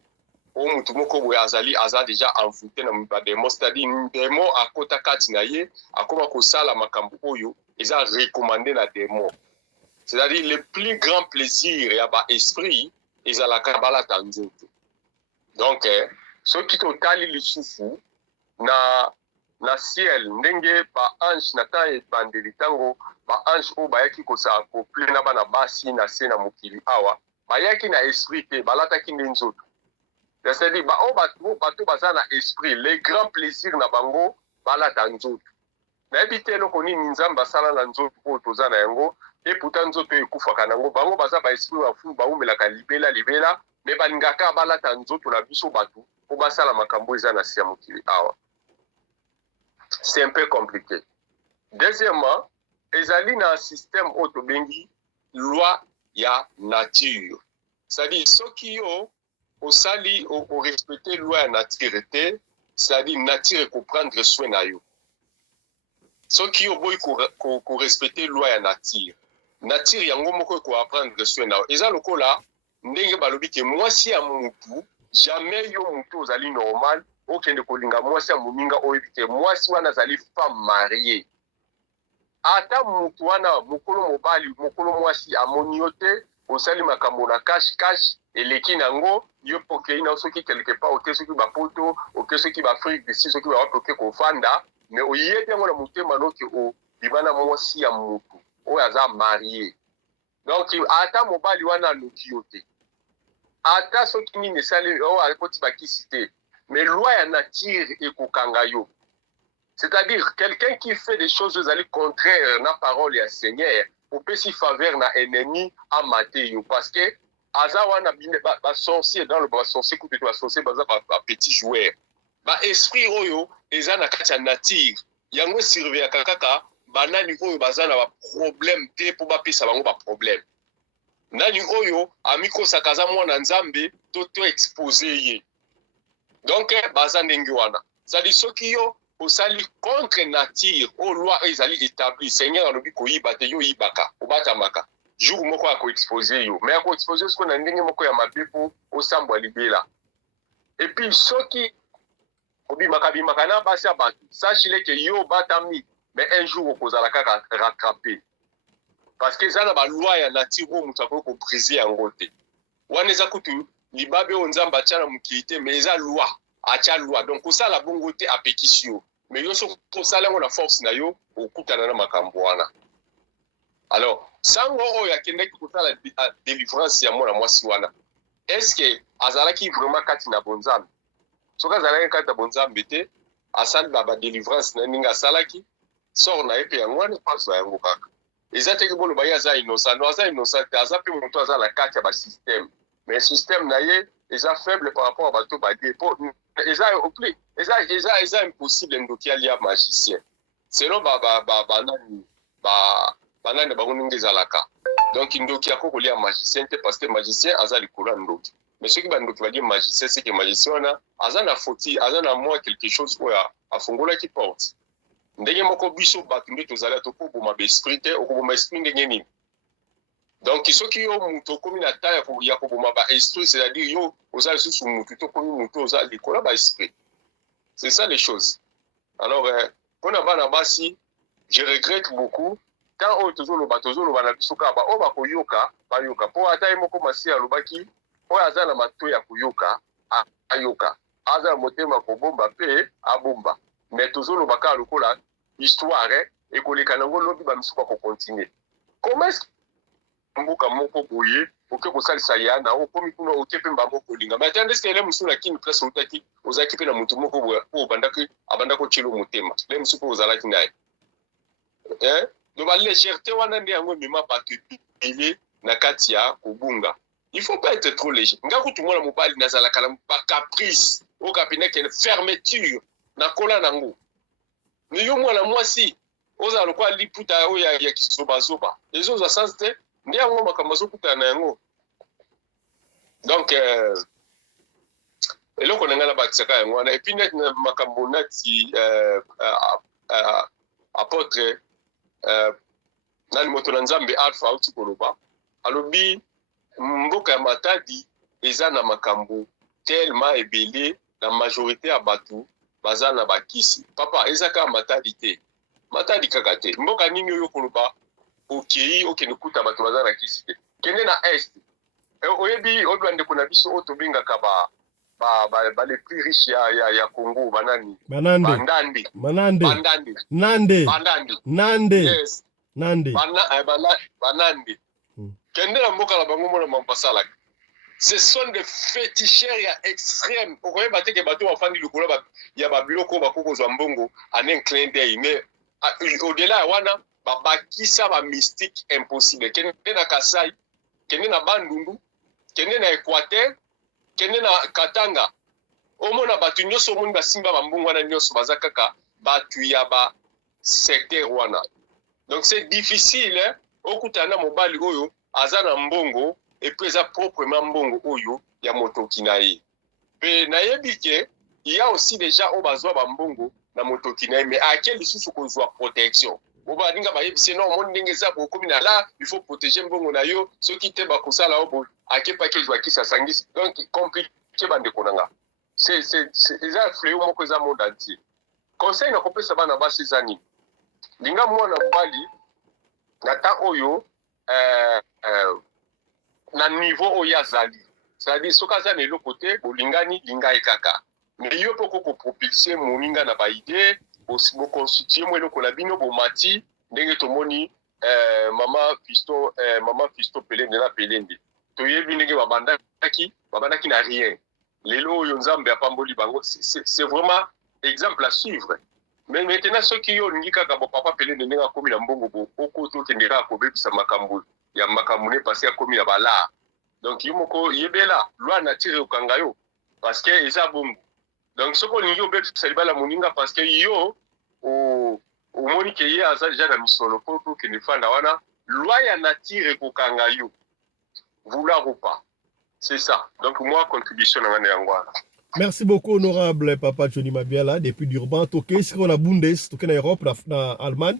O mutu moko boye aza déjà envoûté na bademo, c'est-à-dire demo akota kati na ye akoma kosala makambo oyo eza recommandé na demo. C'est-à-dire le plus grand plaisir ya ba esprit ezalaka balata nzoto. Donc soki totali lisusu na ciel ndenge ba ange na temps ebandeli ntango ba ange oyo bayaki kosala couple na bana basi na se na mokili awa bayaki na esprit te balataki nde nzoto. C'est-à-dire bato baza na esprit le grand plaisir na bango balata nzoto. Nayebi te eloko nini nzambe asala na nzoto oyo toza na yango e pourtant nzoto ekufaka nango bango baza ba esprit bafu baumelaka libela me balingaka balata nzoto na biso bato po basala makambo eza na se ya mokili awa. C'est un peu compliqué. Deuxièmement, ezali na système oyo tobengi loi ya nature. C'est-à-dire soki yo osali o respecter loi ya nature te, c'est-à-dire nature ekoprendre soin na yo. Soki yo boyi ko respecter loi ya nature, nature yango moko ekoprendre soin na yo. Eza lokola ndenge balobi ke mwasi ya mutu jamais yo mutu ozali normal okende kolinga mwasi ya moninga oyebi ke mwasi wana azali femme mariée. Ata mutu wana mokolo mobali mokolo mwasi amoni yo te osali makambo na cache eleki nango yo pokei na soki quelque part oke soki bapoto oke soki baafrike disi soki bawapi oke kofanda me oyebi yango na motema noki o bimana mwasi ya mutu oyo aza marié. Donc ata mobali wana aluki yo te ata soki nini esali oyo akoti bakisi te mais loi ya nature ekokanga yo. C'est-à-dire quelqu'un qui fait des choses contraires na parole ya Seigneur peut s'y faveur na ennemi à mater yo parce que aza wana ba sorcier dans le ba sorcier coupe ba sorcier ba petit joueur ba esprit oyo eza na kati ya nature yango surveiller kaka banani oyo baza na ba problème te po ba pesa bango ba problème nani oyo amiko sakaza mwana nzambe to exposer ye. Donc baza ndenge wana c'est-à-dire soki yo osali contre nature o loi ezali établi Seigneur alobi koyiba te yo yibaka obatamaka jour moko ya koexposer yo mais ya koexposer siko na ndenge moko ya mabepo osambwa libela. Et puis soki obimaka na basi ya bato sachile ke yo batami mais un jour okozala kaka rattraper parce que eza na ba loi ya nature o mutu akoki kobriser yango te wana eza kutu libabe oyo nzambe atia na mokili te mais eza loi atia loi donc osala bongo te apekisi yo mais yo soki osala yango na force na yo okutana na makambo wana. Alors sango oyo akendaki kosala délivrance ya mwana mwasi wana est-ce que azalaki vraiment kati na bonzambe? Soki azalaki kati na bonzambe te asali ba délivrance na ndenge asalaki sor na ye mpe yango wana epaswa yango kaka eza teke boloba ye aza innocent no aza innocent te aza mpe moto aza na kati ya basystème mais système na ye eza faible par rapport à bato badie po eza impossible ndoki alia magicien selon banani bango ndenge ezalaka. Donc ndoki ako kolia magicien te parce que magicien aza likolo ya ndoki mais soki bandoki balie magicien c'est que magicien wana aza na foti aza na mwa quelque chose oyo afungolaki porte ndenge moko biso bato nde tozali tokoboma baesprit te okoboma esprit ndenge nini. Donc soki yo mutu okomi na ta ya koboma baesprit c'est-à-dire yo oza lisusu mutu tokomi mutu oza likolo ya baesprit. C'est ça les choses. Alors mpona bana basi je regrette beaucoup tant oyo tozoloba na biso kaka baoyo bakoyoka bayoka mpo ata ye moko masi alobaki oyo aza na mato ya koyoka ayoka aza na motema kobomba mpe abomba mais tozoloba kaka lokola histoire ekoleka nango lobi bamisuka kocontinue. Comment est-ce mboka moko boye oke kosalisa ya na okomi kuna oke mpe mbambo kolinga mais attendez ce que le musu na kini place otaki ozaki mpe na mutu moko boye oyo abandaki otilo motema le musu mpe ozalaki naye donc ba légèreté wana nde yango emema bato ebele na kati ya kobunga. Il faut pas être trop léger nga kutu mwana mobali nazalaka na bacaprice oyo kapinaki fermeture na kola nango mais yo mwana mwasi oza lokwa liputa oyo ya kizobazoba ezoza sens te nde yango makambo azokutana na yango. Donc eloko na ngai nabakisaka yango wana epuis neti na makambo neti apôtre nani moto na nzambe Alpha auti koloba alobi mboka ya Matadi eza na makambo tellement ebele na majorité ya bato baza na bakisi. Papa eza kaka Matadi te, Matadi kaka te, mboka nini oyo koloba okei okende kuta bato baza na kisi te. Kende na est oyebi oyo bandeko na biso oyo tobengaka les plus riches ya Congo banani bandande yes banande kende na mboka na bango mona mampasalaka. Ce sont des féticheurs ya extrême. Okoyeba te ke bato bafandi likolo ya babiloko bakokozwa mbongo en un clin d'œil, mais au-delà ya wana babakisa ba mystique impossible. Kende na Kasai, kende na Bandundu, kende na Équateur, kende na Katanga, omona bato nyonso omoni basimba bambongo wana nyonso baza kaka bato ya ba secteur wana. Donc c'est difficile okutana mobali oyo aza na mbongo et puis eza proprement mbongo oyo ya motoki na ye. Pe nayebi ke il y a aussi déjà o bazwa bambongo na motoki na ye, mais à quel lisusu kozwa protection. Oba ninga bayebisi non mon ndenge za bokomi na là il faut protéger mbongo na yo soki te bakosala obo akepa ke jwa kisa sangisi. Donc compliqué bande konanga. C'est eza fléau moko eza monde entier. Conseil na kopesa bana basi zani. Linga mwana mbali na ta oyo na niveau oyo azali. C'est-à-dire soka za na eloko te bolingani linga ekaka. Mais yo poko ko propulser moninga na ba idée bo constituer mo eloko la bino bo mati ndenge tomoni mama Fisto Pelende na Pelende. Toyebi ndenge babandaki na rien. Lelo oyo nzambe apamboli bango, c'est vraiment exemple à suivre. Mais maintenant ceux qui ont dit kaka bo papa Pelende ndenge akomi na mbongo bo okoto kendera ko bebisa makambo ya makambo ne passer akomi na bala. Donc yomoko yebela loi nature okanga yo parce que eza bongo. Donc ce qu'on y a bebisa libala moninga parce que yo o moni ke ye aza déjà na misolo poto ke ne fanda wana loi ya nature okanga yo vouloir ou pas. C'est ça. Donc moi contribution na ngane yangwana. Merci beaucoup, honorable Papa Johnny Mabiala, depuis Durban. Toké, si on a Bundes, toké na Europe, na Allemagne.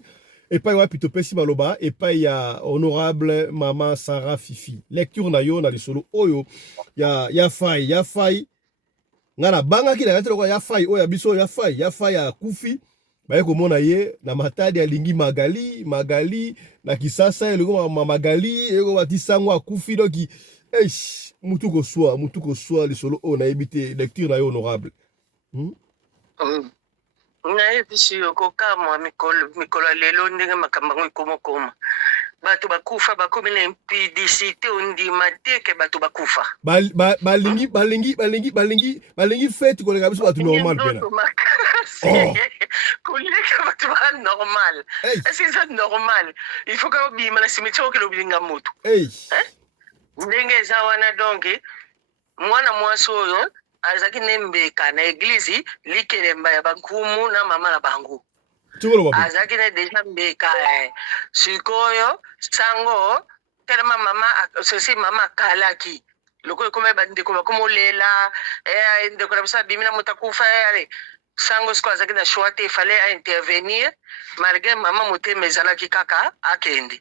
Et pas y pito pesi maloba. Et pas y a honorable Maman Sarah Fifi. Lecture na yo na li solo oyo. Ya fay. Ngana banga ki na yate loko ya fay. Oya biso ya fay ya kufi. Ba yeko mona ye na Matadi alingi Magali na Kisasa eloko Magali eko batisango akufi doki. Mutuko soa les solo on a évité lecture na honorable. Na ebisi yokoka mwa mikolo lelo ndenge makambango ikomokoma. Bato bakufa bakomi na impudicité ondima te ke bato bakufa. Balingi fête kolega biso bato normal pena. Kolega bato ba normal. Est-ce que c'est normal? Il faut que bima na cimetière ke lobilinga moto. Ndenge eza wana donke mwana mwasi oyo azaki nembeka na eglise likelemba ya bankumu na mama na bango azaki na deja mbeka sikoyo sango telema mama sosi mama kalaki loko kome bandeko bakomolela ndeko na bisa bimina mutakufa ale sango siko azaki na choix te fallait à intervenir malgré mama motema ezalaki kaka akende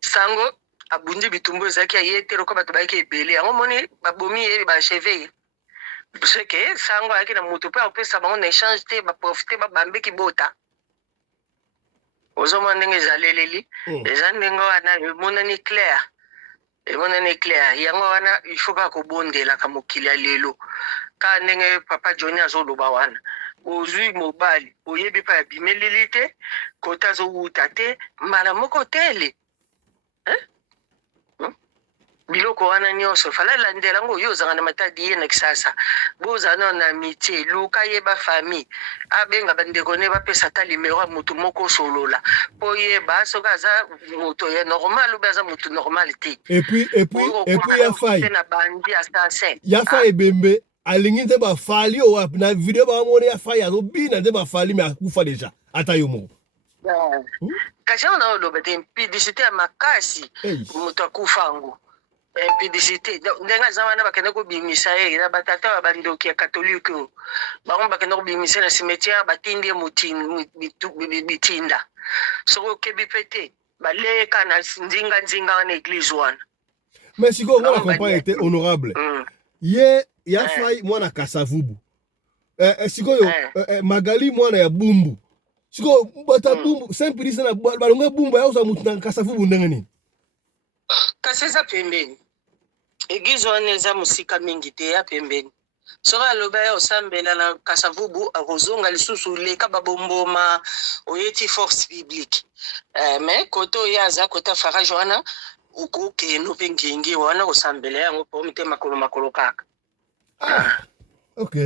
sango abundi bitumbu ezaki ayete loko bato bayaki ebele yango moni babomi ye bacheve parce que sango ayaki na moto mpe apesa bango na échange te baprofite babambeki bota ozomona ndenge ezaleleli eza ndenge wana emonani clair yango wana il faut kaka kobondelaka mokili ya lelo ka ndenge papa Johnny azoloba wana ozwi mobali oyebi mpe abimeleli te kota azowuta te mbala moko tele biloko wana nyonso fala landela ngo yo ozanga na Matadi ye na Kisasa bozana na amitié luka yeba famille abenga bandeko ne bapesa ta numéro ya moto moko solola po yeba soka aza moto ya normal ou baza moto normal te et puis ya fay na bandi assassin ya fay bembe alingi te ba fali o na video ba mona ya fay azobina te ba fali mais akufa déjà ata yo moko kasi on a oloba te impudicité ya makasi moto akufango impudicité ndenge aza wana bakende kobimisa ye na batata ya bandoki ya katolike bango bakende kobimisa na cimetière batindi ye bitinda soki okebi mpe te baleka na nzinga wana église wana mais sikoyo nga na comprendre ete honorable ye ya fai mwana kasavubu sikoyo magali mwana ya bumbu sikoyo bata bumbu simpilise na balonga bumbu ya uza mutu na kasavubu ndenge nini kasi eza pembeni église wana eza mosika mingi te ya pembeni soki aloba ya osambela na kasavubu akozonga lisusu leka babomboma oyeti force biblique mais kote oyo aza kota farage wana okokende mpe ngengi wana kosambela yango mpo mite makolo kaka ok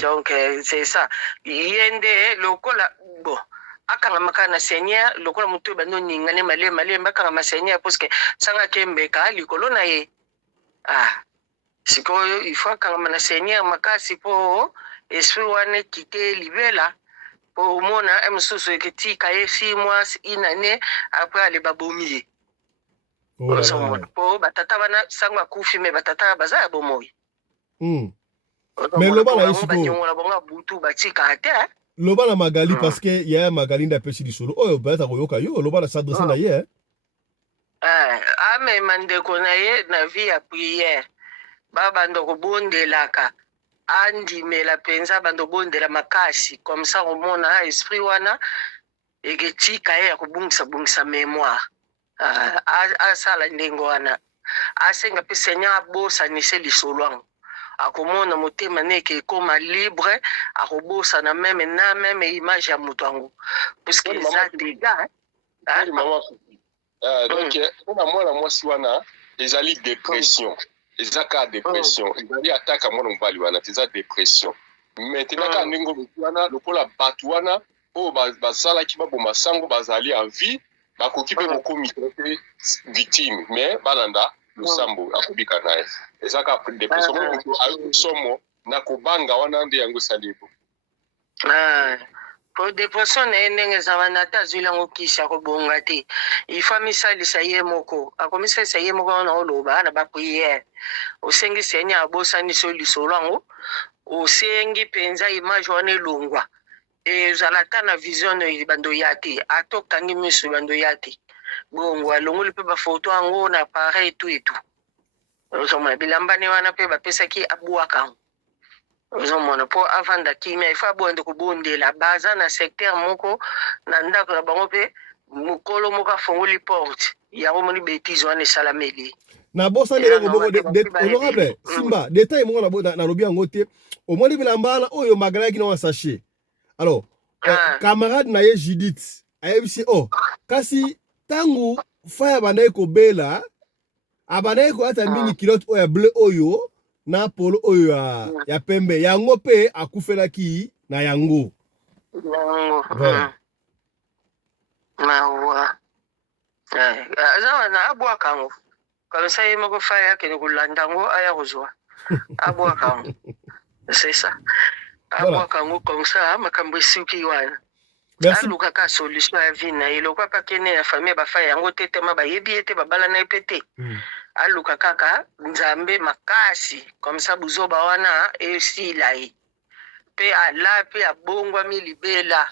donc c'est ça ye nde lokola bon akangamaka na seigneur lokola motu oyo bando ningane malembe akangama seigneur parceke sanga kembeka likolo na ye sikoyo ifo akangama na seigneur makasi mpo esprit wana ekite libela mpo omona mosusu eketika ye 6 mois inane apres ale babomi ye mpo batata wana sango akufi me batata baza ya bomoi mais loba na ye sikoyo baniongola bango butu batika te loba na magali parce que ya magali nde apesi lisolo oyo bayata koyoka yo loba na s'adresse na ye amema ndeko na ye na vie ya prière babanda kobondelaka andimela mpenza bando bondela makasi comme ça omona esprit wana eketika ye ya kobungisa mémoire asala ndenge wana asenga mpe seigneur abosanise lisolo yango akomona motema neke ekoma libre akobosana meme image ya moto yango puisque eza dega donc mpona mwana mwasi wana ezali dépression ezaka dépression ezali ataka mwana mobali wana eza dépression maintenant ka ndenge motu wana lokola bato wana oyo basalaki baboma sango bazali en vie bakoki mpe kokomi te victime mais balanda losambo akobika na ye ezaka dépression moto ayosomo na kobanga wana nde yango esali ebo po dépression na ye ndenge eza wana ate azwili yango kisi akobonga te ifo amisalisa ye moko akomisalisa ye moko wana oloba na bapriere osengi seigneur abosanisi oyo lisolo yango osengi mpenza image wana elongwa ezala ata na vision bando ya te ata okangi miso bando ya te bongo alongoli mpe bafoto yango na appareil etu ozomona bilambani wana mpe bapesaki abwaka yango ozomona mpo avanda kimia ifo abwande kobondela baza na secteur moko na ndako na bango mpe mokolo moko afongoli porte yango moni betise wana esalameli na bosani eloko moko honorable simba detail moko nalobi yango te omoni bilambana oyo magalaki na wa sachet alors camarade na ye Judith ayebisi kasi tangu faya bandai kobela abandai koata mingi kilote oyo ya bleu oyo na polo oyo ya pembe yango pe akufelaki na yango aza wana abwaka yango kamisa ye moko faya akende kolanda yango aya kozwa abwaka yango c'est ça abwaka yango comme ça makambo esuki wana alukaka solution ya vie na ye lokwa pakene ya famille bafaya yango te tema bayebi ye te babala na ye pe te aluka kaka nzambe makasi comme ça buzoba wana esila ye mpe ala mpe abongwami libela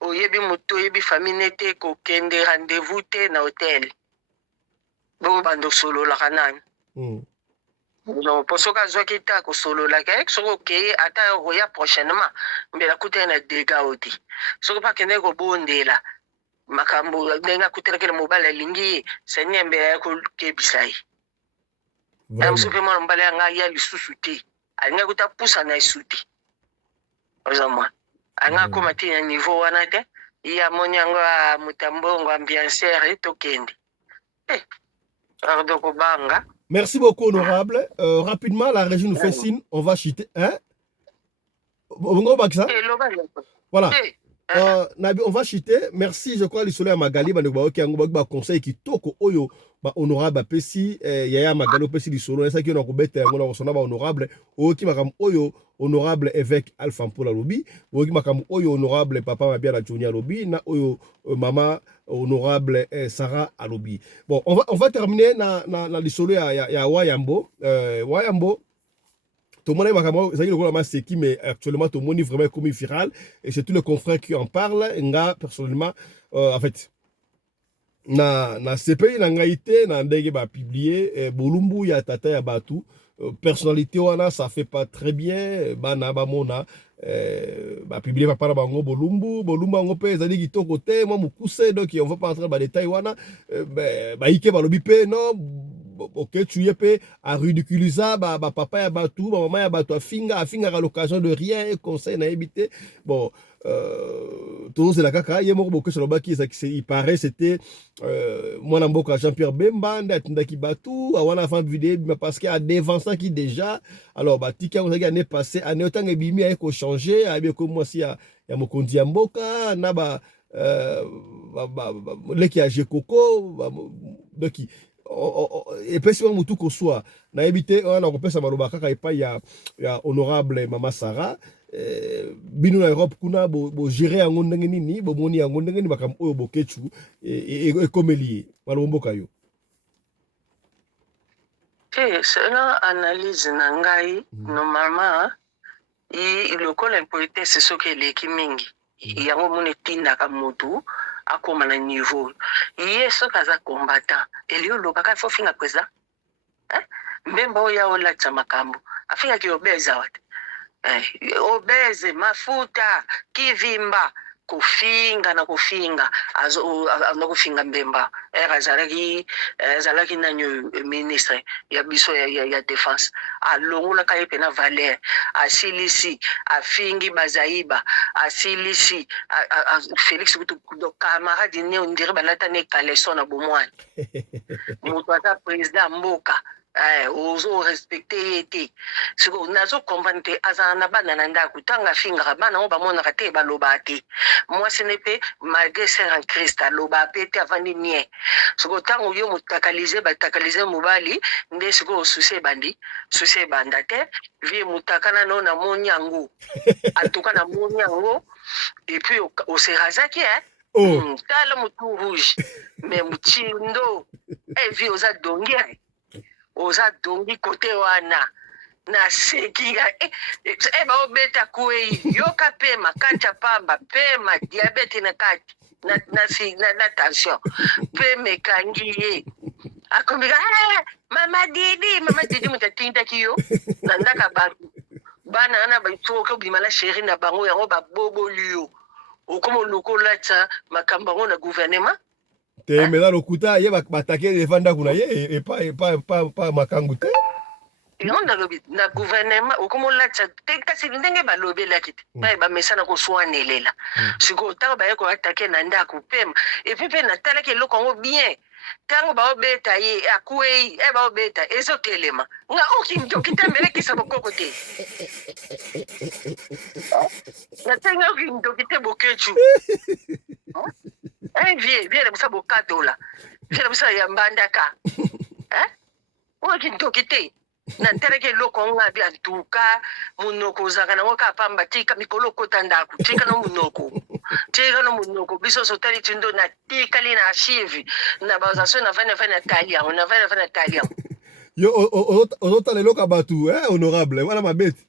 oyebi moto oyebi famille nete kokende rendez-vous te na hotel bo bando sololaka nani po soki azwaki te akosololaka soki okeye ata okoya prochainement mbela akutani na dega o te soki mpe akendeki kobondela makambo ndenge akutelaki na mobali alingi ye seigneur mbela ya kokebisa ye ya mosusu mpe mwana mobali yanga ya lisusu te alingi akuta pusa na esu te oza mwana alingi akoma te na niveau wana te ye amoni yango motambongo ambiancere tokende ardo kobanga. Merci beaucoup, honorable. Rapidement, la régie nous fait signe. On va chuter. Hein? Voilà. On va chuter. Merci, je crois, l'isole à Magali, ba conseil qui toko oyo ba honorable pesi yaya Magali pesi l'isole ça qui on a kubete ngona osona ba honorable oki makam oyo honorable évêque Alpha Mpola Lobi, oki makam oyo honorable papa Mabia la Junior Lobi na oyo mama honorable Sarah Alobi. Bon, on va terminer na l'isole ya Wayambo Wayambo. Tout le monde mais actuellement tout le monde est vraiment comme viral et c'est tous les confrères qui en parlent. Nga personnellement en fait na CPI na ngaité na ndenge ba publier bolumbu ya tata ya batu personnalité wana ça fait pas très bien bana ba mona ba publier papa na bango bolumbu ngo pe ezali kitoko te moi mukuse donc on va pas entrer dans les détails wana ba ike ba lobi pe non. Ok, tu y es à ridiculiser papa ya batu, maman ya batu afinga à l'occasion de rien et conseil n'a évité. Bon, tout c'est la caca. Il y a beaucoup sur le bas qui il paraît c'était moi n'importe Jean-Pierre Bemba, ndaki batu, awana fan vidéo parce qu'il y a des Vincent qui déjà. Alors bah tika on a passé année autant que bimi a changé, a bien comme moi si ya mokondi ya mboka na ba leki ya Jekoko donc et puis si on tout qu'on soit na évité on a repensé à maloba kaka epa ya honorable mama Sarah binu na Europe kuna bo gérer en ndenge nini bo moni en ndenge ni bakam oyo bokechu et comme lié malomboka yo c'est une analyse nangai normalement le col impolité c'est ce que les kimingi yango moni tinda ka mutu akoma na niveau yeso kaza combattant elio lobaka fo finga kweza mbemba oya ola chamakambo afinga ki obeza wate obeze mafuta kivimba kufinga na kufinga azo kufinga mbemba zalaki nanyo ministre ya biso ya défense alongola kaye pena Valère asilisi afingi bazaiba asilisi Félix kuto camarade ne ondire balata ne kaleso na bomwani mutu ata président mboka ozo respecter yete siko nazo comprendre azana bana nanda kutanga finga bana on ba mona kate ba lobate moi ce n'est pas malgré c'est en Christ loba pete avandi nie siko tango yo mutakalize batakalize mubali nde siko souci bandi souci bandate vie mutakana no na monyango atuka na monyango et puis au serazaki tala mutu rouge mais muchindo vie oza dongiere oza dongi kote wana na sekiga ba obeta kuei yoka pema kanja pamba pema diabete na kati na tension peme kangiye akomika mama didi mutatinda kiyo nandaka bantu bana ana baitoka bimala chéri na bango yango ba bobolio okomo lokola tsa makambango na gouvernement te mela lokuta ye batake defanda kuna ye et pas makangu te yon na gouvernement okomola tsa te kasi ndenge balobela kiti ba mesana ko soanelela siko ta ba ko atake na ndako pema et puis pe na tala ke loko ngo bien tango ba obeta ye akuei ba obeta eso telema nga okinto kitambele kisa bokoko te na tanga okinto kitebokechu vie na busabo katola vie na busabo ya mbandaka okinto kite na tereke loko nga bi antuka munoko zaka na woka pamba tika mikolo kota ndaku tika no munoko biso sotali tindo na tika li na archive na bazaso na vena talia on na vena talia yo ozota le loka batu honorable wala mabete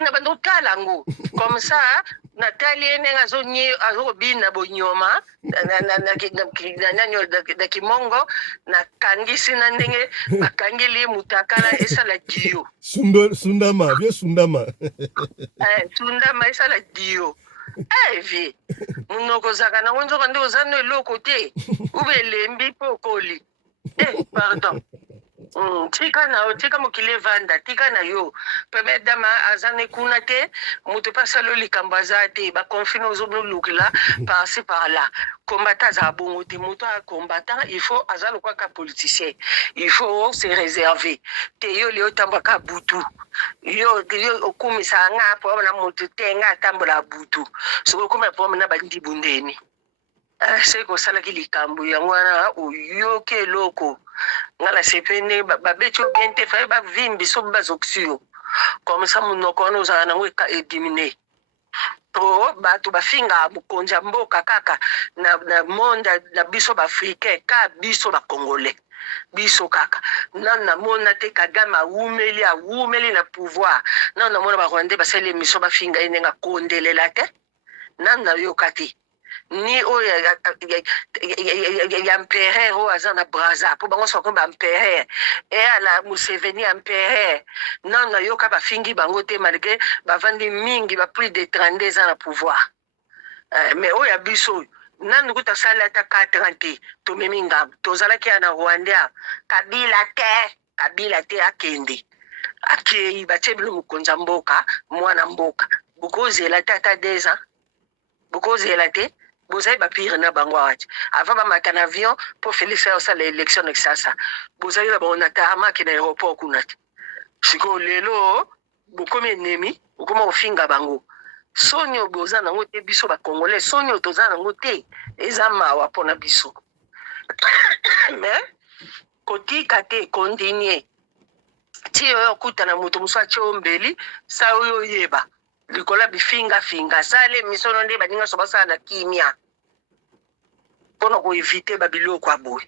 na bando talango comme ça Nathalie nenga zonye azobina bonyoma na kimongo na kangisi na ndenge bakangeli mutakala esala dio sundama bien sundama sundama esala dio vie munoko zaka na nzoka ndo zano eloko te ubelembi pokoli pardon tika mokile vanda tika na yo peme dama azane kuna te mutu pasalo likambo aza te baconfine ozobulukila par-ci par-là combattant za bongo te mutu a combattant il faut aza lokwaka politicien il faut se réserver te yo leo tambaka butu yo okumisa nga po na mutu tenga tambola butu so kuma po na bandi bundeni c'est ko sala ki likambu ya ngwana oyo ke loko ngala sepene babecho bente fa ba vimbi so bazoksio comme ça munoko no za na weka edimine to batu bafinga bukonja mboka kaka na monda na biso ba africain ka biso ba congolais biso kaka na mona te Kagame awumeli na pouvoir na mona ba Rwanda basale miso bafinga inenga kondelela te na yoka te ni o ya empereur o azana braza po bango soko ba empereur ala Museveni empereur na yoka bafingi bango te malgré bavandi mingi ba plus de 32 ans na pouvoir mais o ya biso nanu kuta sala ta 40 to meminga to zala ki na Rwanda kabila te akende akei batebulu mukonza mboka mwana mboka bukozela tata deza bukozela te bozai ba pire na bango wachi avant ba matana avion pour Félix sa l'élection exasa bozai ba onata amaki na aéroport kunati siko lelo bukomi nemi ukoma ofinga bango sonyo boza nango te biso ba congolais sonyo toza nango te eza mawa pona biso mais kotika te continuer ti oyo kutana moto musa chombeli sa oyo yeba likola bifinga sale misono nde baninga so basala na kimia pona ko éviter babiloko aboy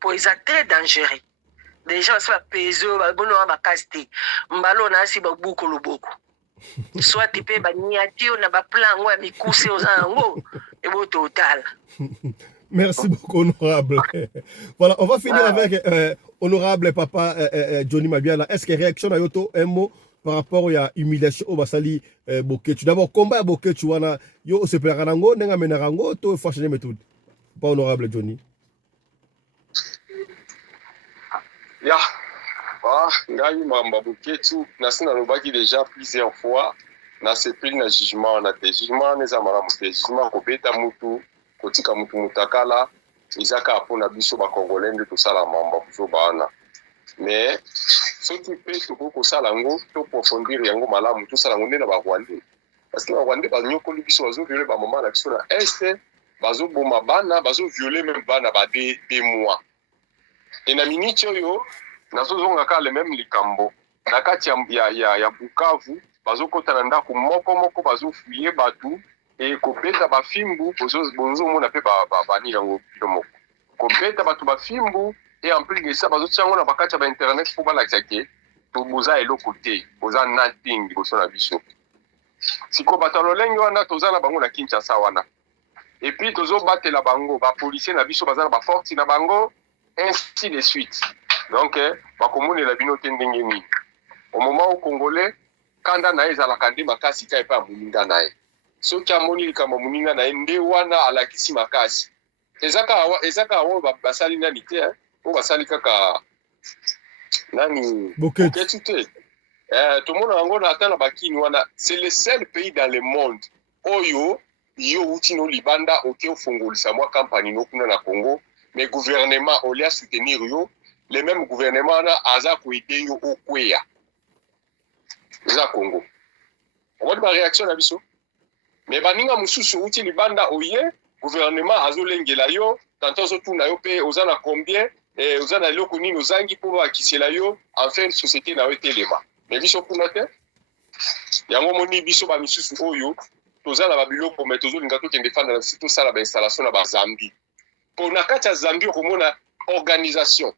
po eza très dangereux déjà basi bapezo babono bakasti mbalo na asi babuko loboko soit pe baniatio na baplan ngo ya mikuse ozango ebo total. Merci beaucoup, honorable. Voilà, on va finir avec honorable papa Johnny Mabiala. Est-ce que réaction à Yoto, un mot par rapport à humiliation au Basali Boketu? D'abord, combat Boketu, wana yo se perarango, nenga menarango, to fashion méthode. Pas honorable Johnny. Ya, ngai mamba Boketu, nasina lobaki déjà plusieurs fois, na sepeli na jugement na te. Jugement neza malamu te. Jugement kobeta mutu, kotika mutu mutakala, izaka apona biso ba Congolais nde tosala mamba biso bana. Mais soki pe toko sala ngo to profondir yango malamu to sala ngo nde na ba Rwandais. Parce que ba Rwandais ba nyokoli biso bazo violer ba mama na biso na est, bazo boma bana, bazo violer même bana ba des mois. Et na minute oyo nazo zonga ka le même likambo. Na kati ya Bukavu bazo kota na ndako moko bazo fuyer batu et kobeta ba fimbu bonzo mona pe ba ni yango moko. Kobeta batu ba fimbu et en plus de ça bazo tsango na bakati ba internet pour bala tsake to boza eloko te boza nothing boso na biso. Siko batalo lengi wana toza na bango na Kinshasa wana. Et puis tozo batela bango ba policier na biso baza na ba force na bango ainsi de suite. Donc ba komone la bino tendenge ni. Au moment où Congolais kanda na ezala kandi makasi kai pa muninga nae. Soki amoni kama muninga nae nde wana alakisi makasi. Ezaka awo basali nani te o basali kaka nani Boketu te. Tout le monde ango na atana bakini wana c'est le seul pays dans le monde oyo yo utino libanda oke ofungolisa mwa campagne no kuna na Congo mais gouvernement olia soutenir yo le même gouvernement na aza ko aider yo okweya. Za Congo. On va réaction na biso. Mais baninga mususu uti libanda oye gouvernement azolengela yo tanto zo tuna yo pe ozana combien ozana loko nini ozangi po bakisela yo enfin société na yo telema. Mais biso kuna te. Yango moni biso ba misusu oyo tozala ba biloko mais tozolinga to kende fanda na sito sala ba installation na ba Zambie. Pour na kati ya Zambie komona organisation.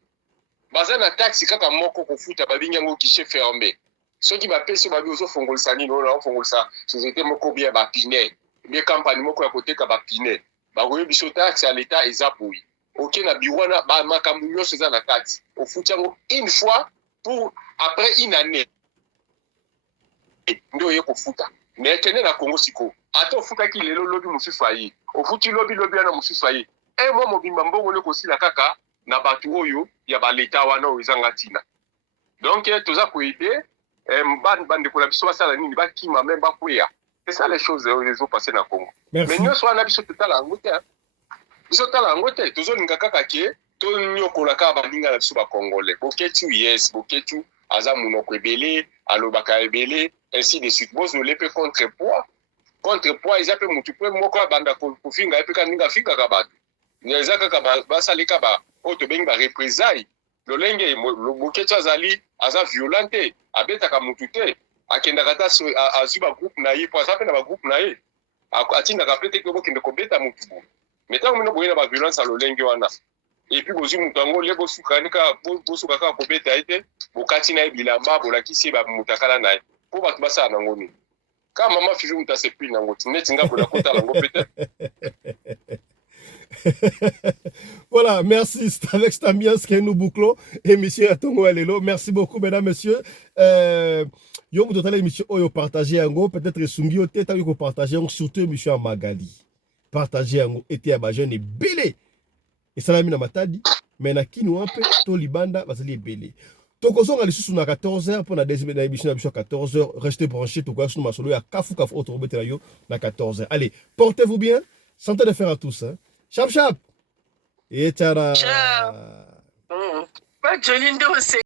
Bazana taxi kaka moko kofuta babinga ngo guichet fermé. Ceux qui va payer babi ozo fongolisa nini ona ofongolisa société moko bien ba pine bien campagne moko ya côté ka ba pine ba goyo biso taxe à l'état ezapui OK na biwana ba makambu nyonso za na kati ofuti yango une fois pour après une année ndio yeko futa mais tene na Congo siko ata ofuta ki lelo lobi mususu ayi ofuti lobi na mususu ayi mo mobimba mbongo le kosila kaka na batu oyo ya ba l'état wana oyizanga tina donc toza ko aider bande ko la biso basala nini bakima même bakweya. C'est ça les choses les ont passé na Congo. Mais nous soit na biso totala ngote biso tala ngote tozolinga kaka ke to nyokola ka balinga na biso ba Congolais. Boketu yes Boketu aza munoko ebele alobaka ebele, ainsi de suite. Bozole pe contrepoids. Contrepoids, ils appellent Moutou Poe, Moko, Banda Kofinga, et puis Kaninga Fika Kabat. Ils appellent Basalika, Otobeng, représailles. Le lenge, le bouquet Chazali, Aza violenté, Abetaka Moutute, Akendakata, Azuba groupe naïe, pour ça, un groupe naïe. Atinda Kapete Kobo Kindokobeta Moutou. Mais tant que nous avons la violence à l'Olengue, et puis vous avez les Bosukanika, Bosukaka Kobeta, Bokatina et Bilamba, Bolakisi, Mutakala Naï, pour Batbasa Nangoni. Quand maman fait une tasse de pile, voilà, merci. C'est avec cette ambiance que nous bouclons émission à Tongo Alelo. Merci beaucoup, mesdames, messieurs. Yo vous total émission oyo partager ango peut-être sungi oteta yo partager surtout émission à Magali. Partager ango était à jeune et belé. Et ça la mina matadi, mais na kinu un peu to libanda basali belé. Tokozonga lisusu na 14h pour la deuxième émission à 14h. Restez branchés tout quoi sur ma solo ya kafu autre betela yo na 14h. Allez, portez-vous bien. Santé de faire à tous hein. Chap chap. Et tchara. Ciao. Pas Johnny Ndose.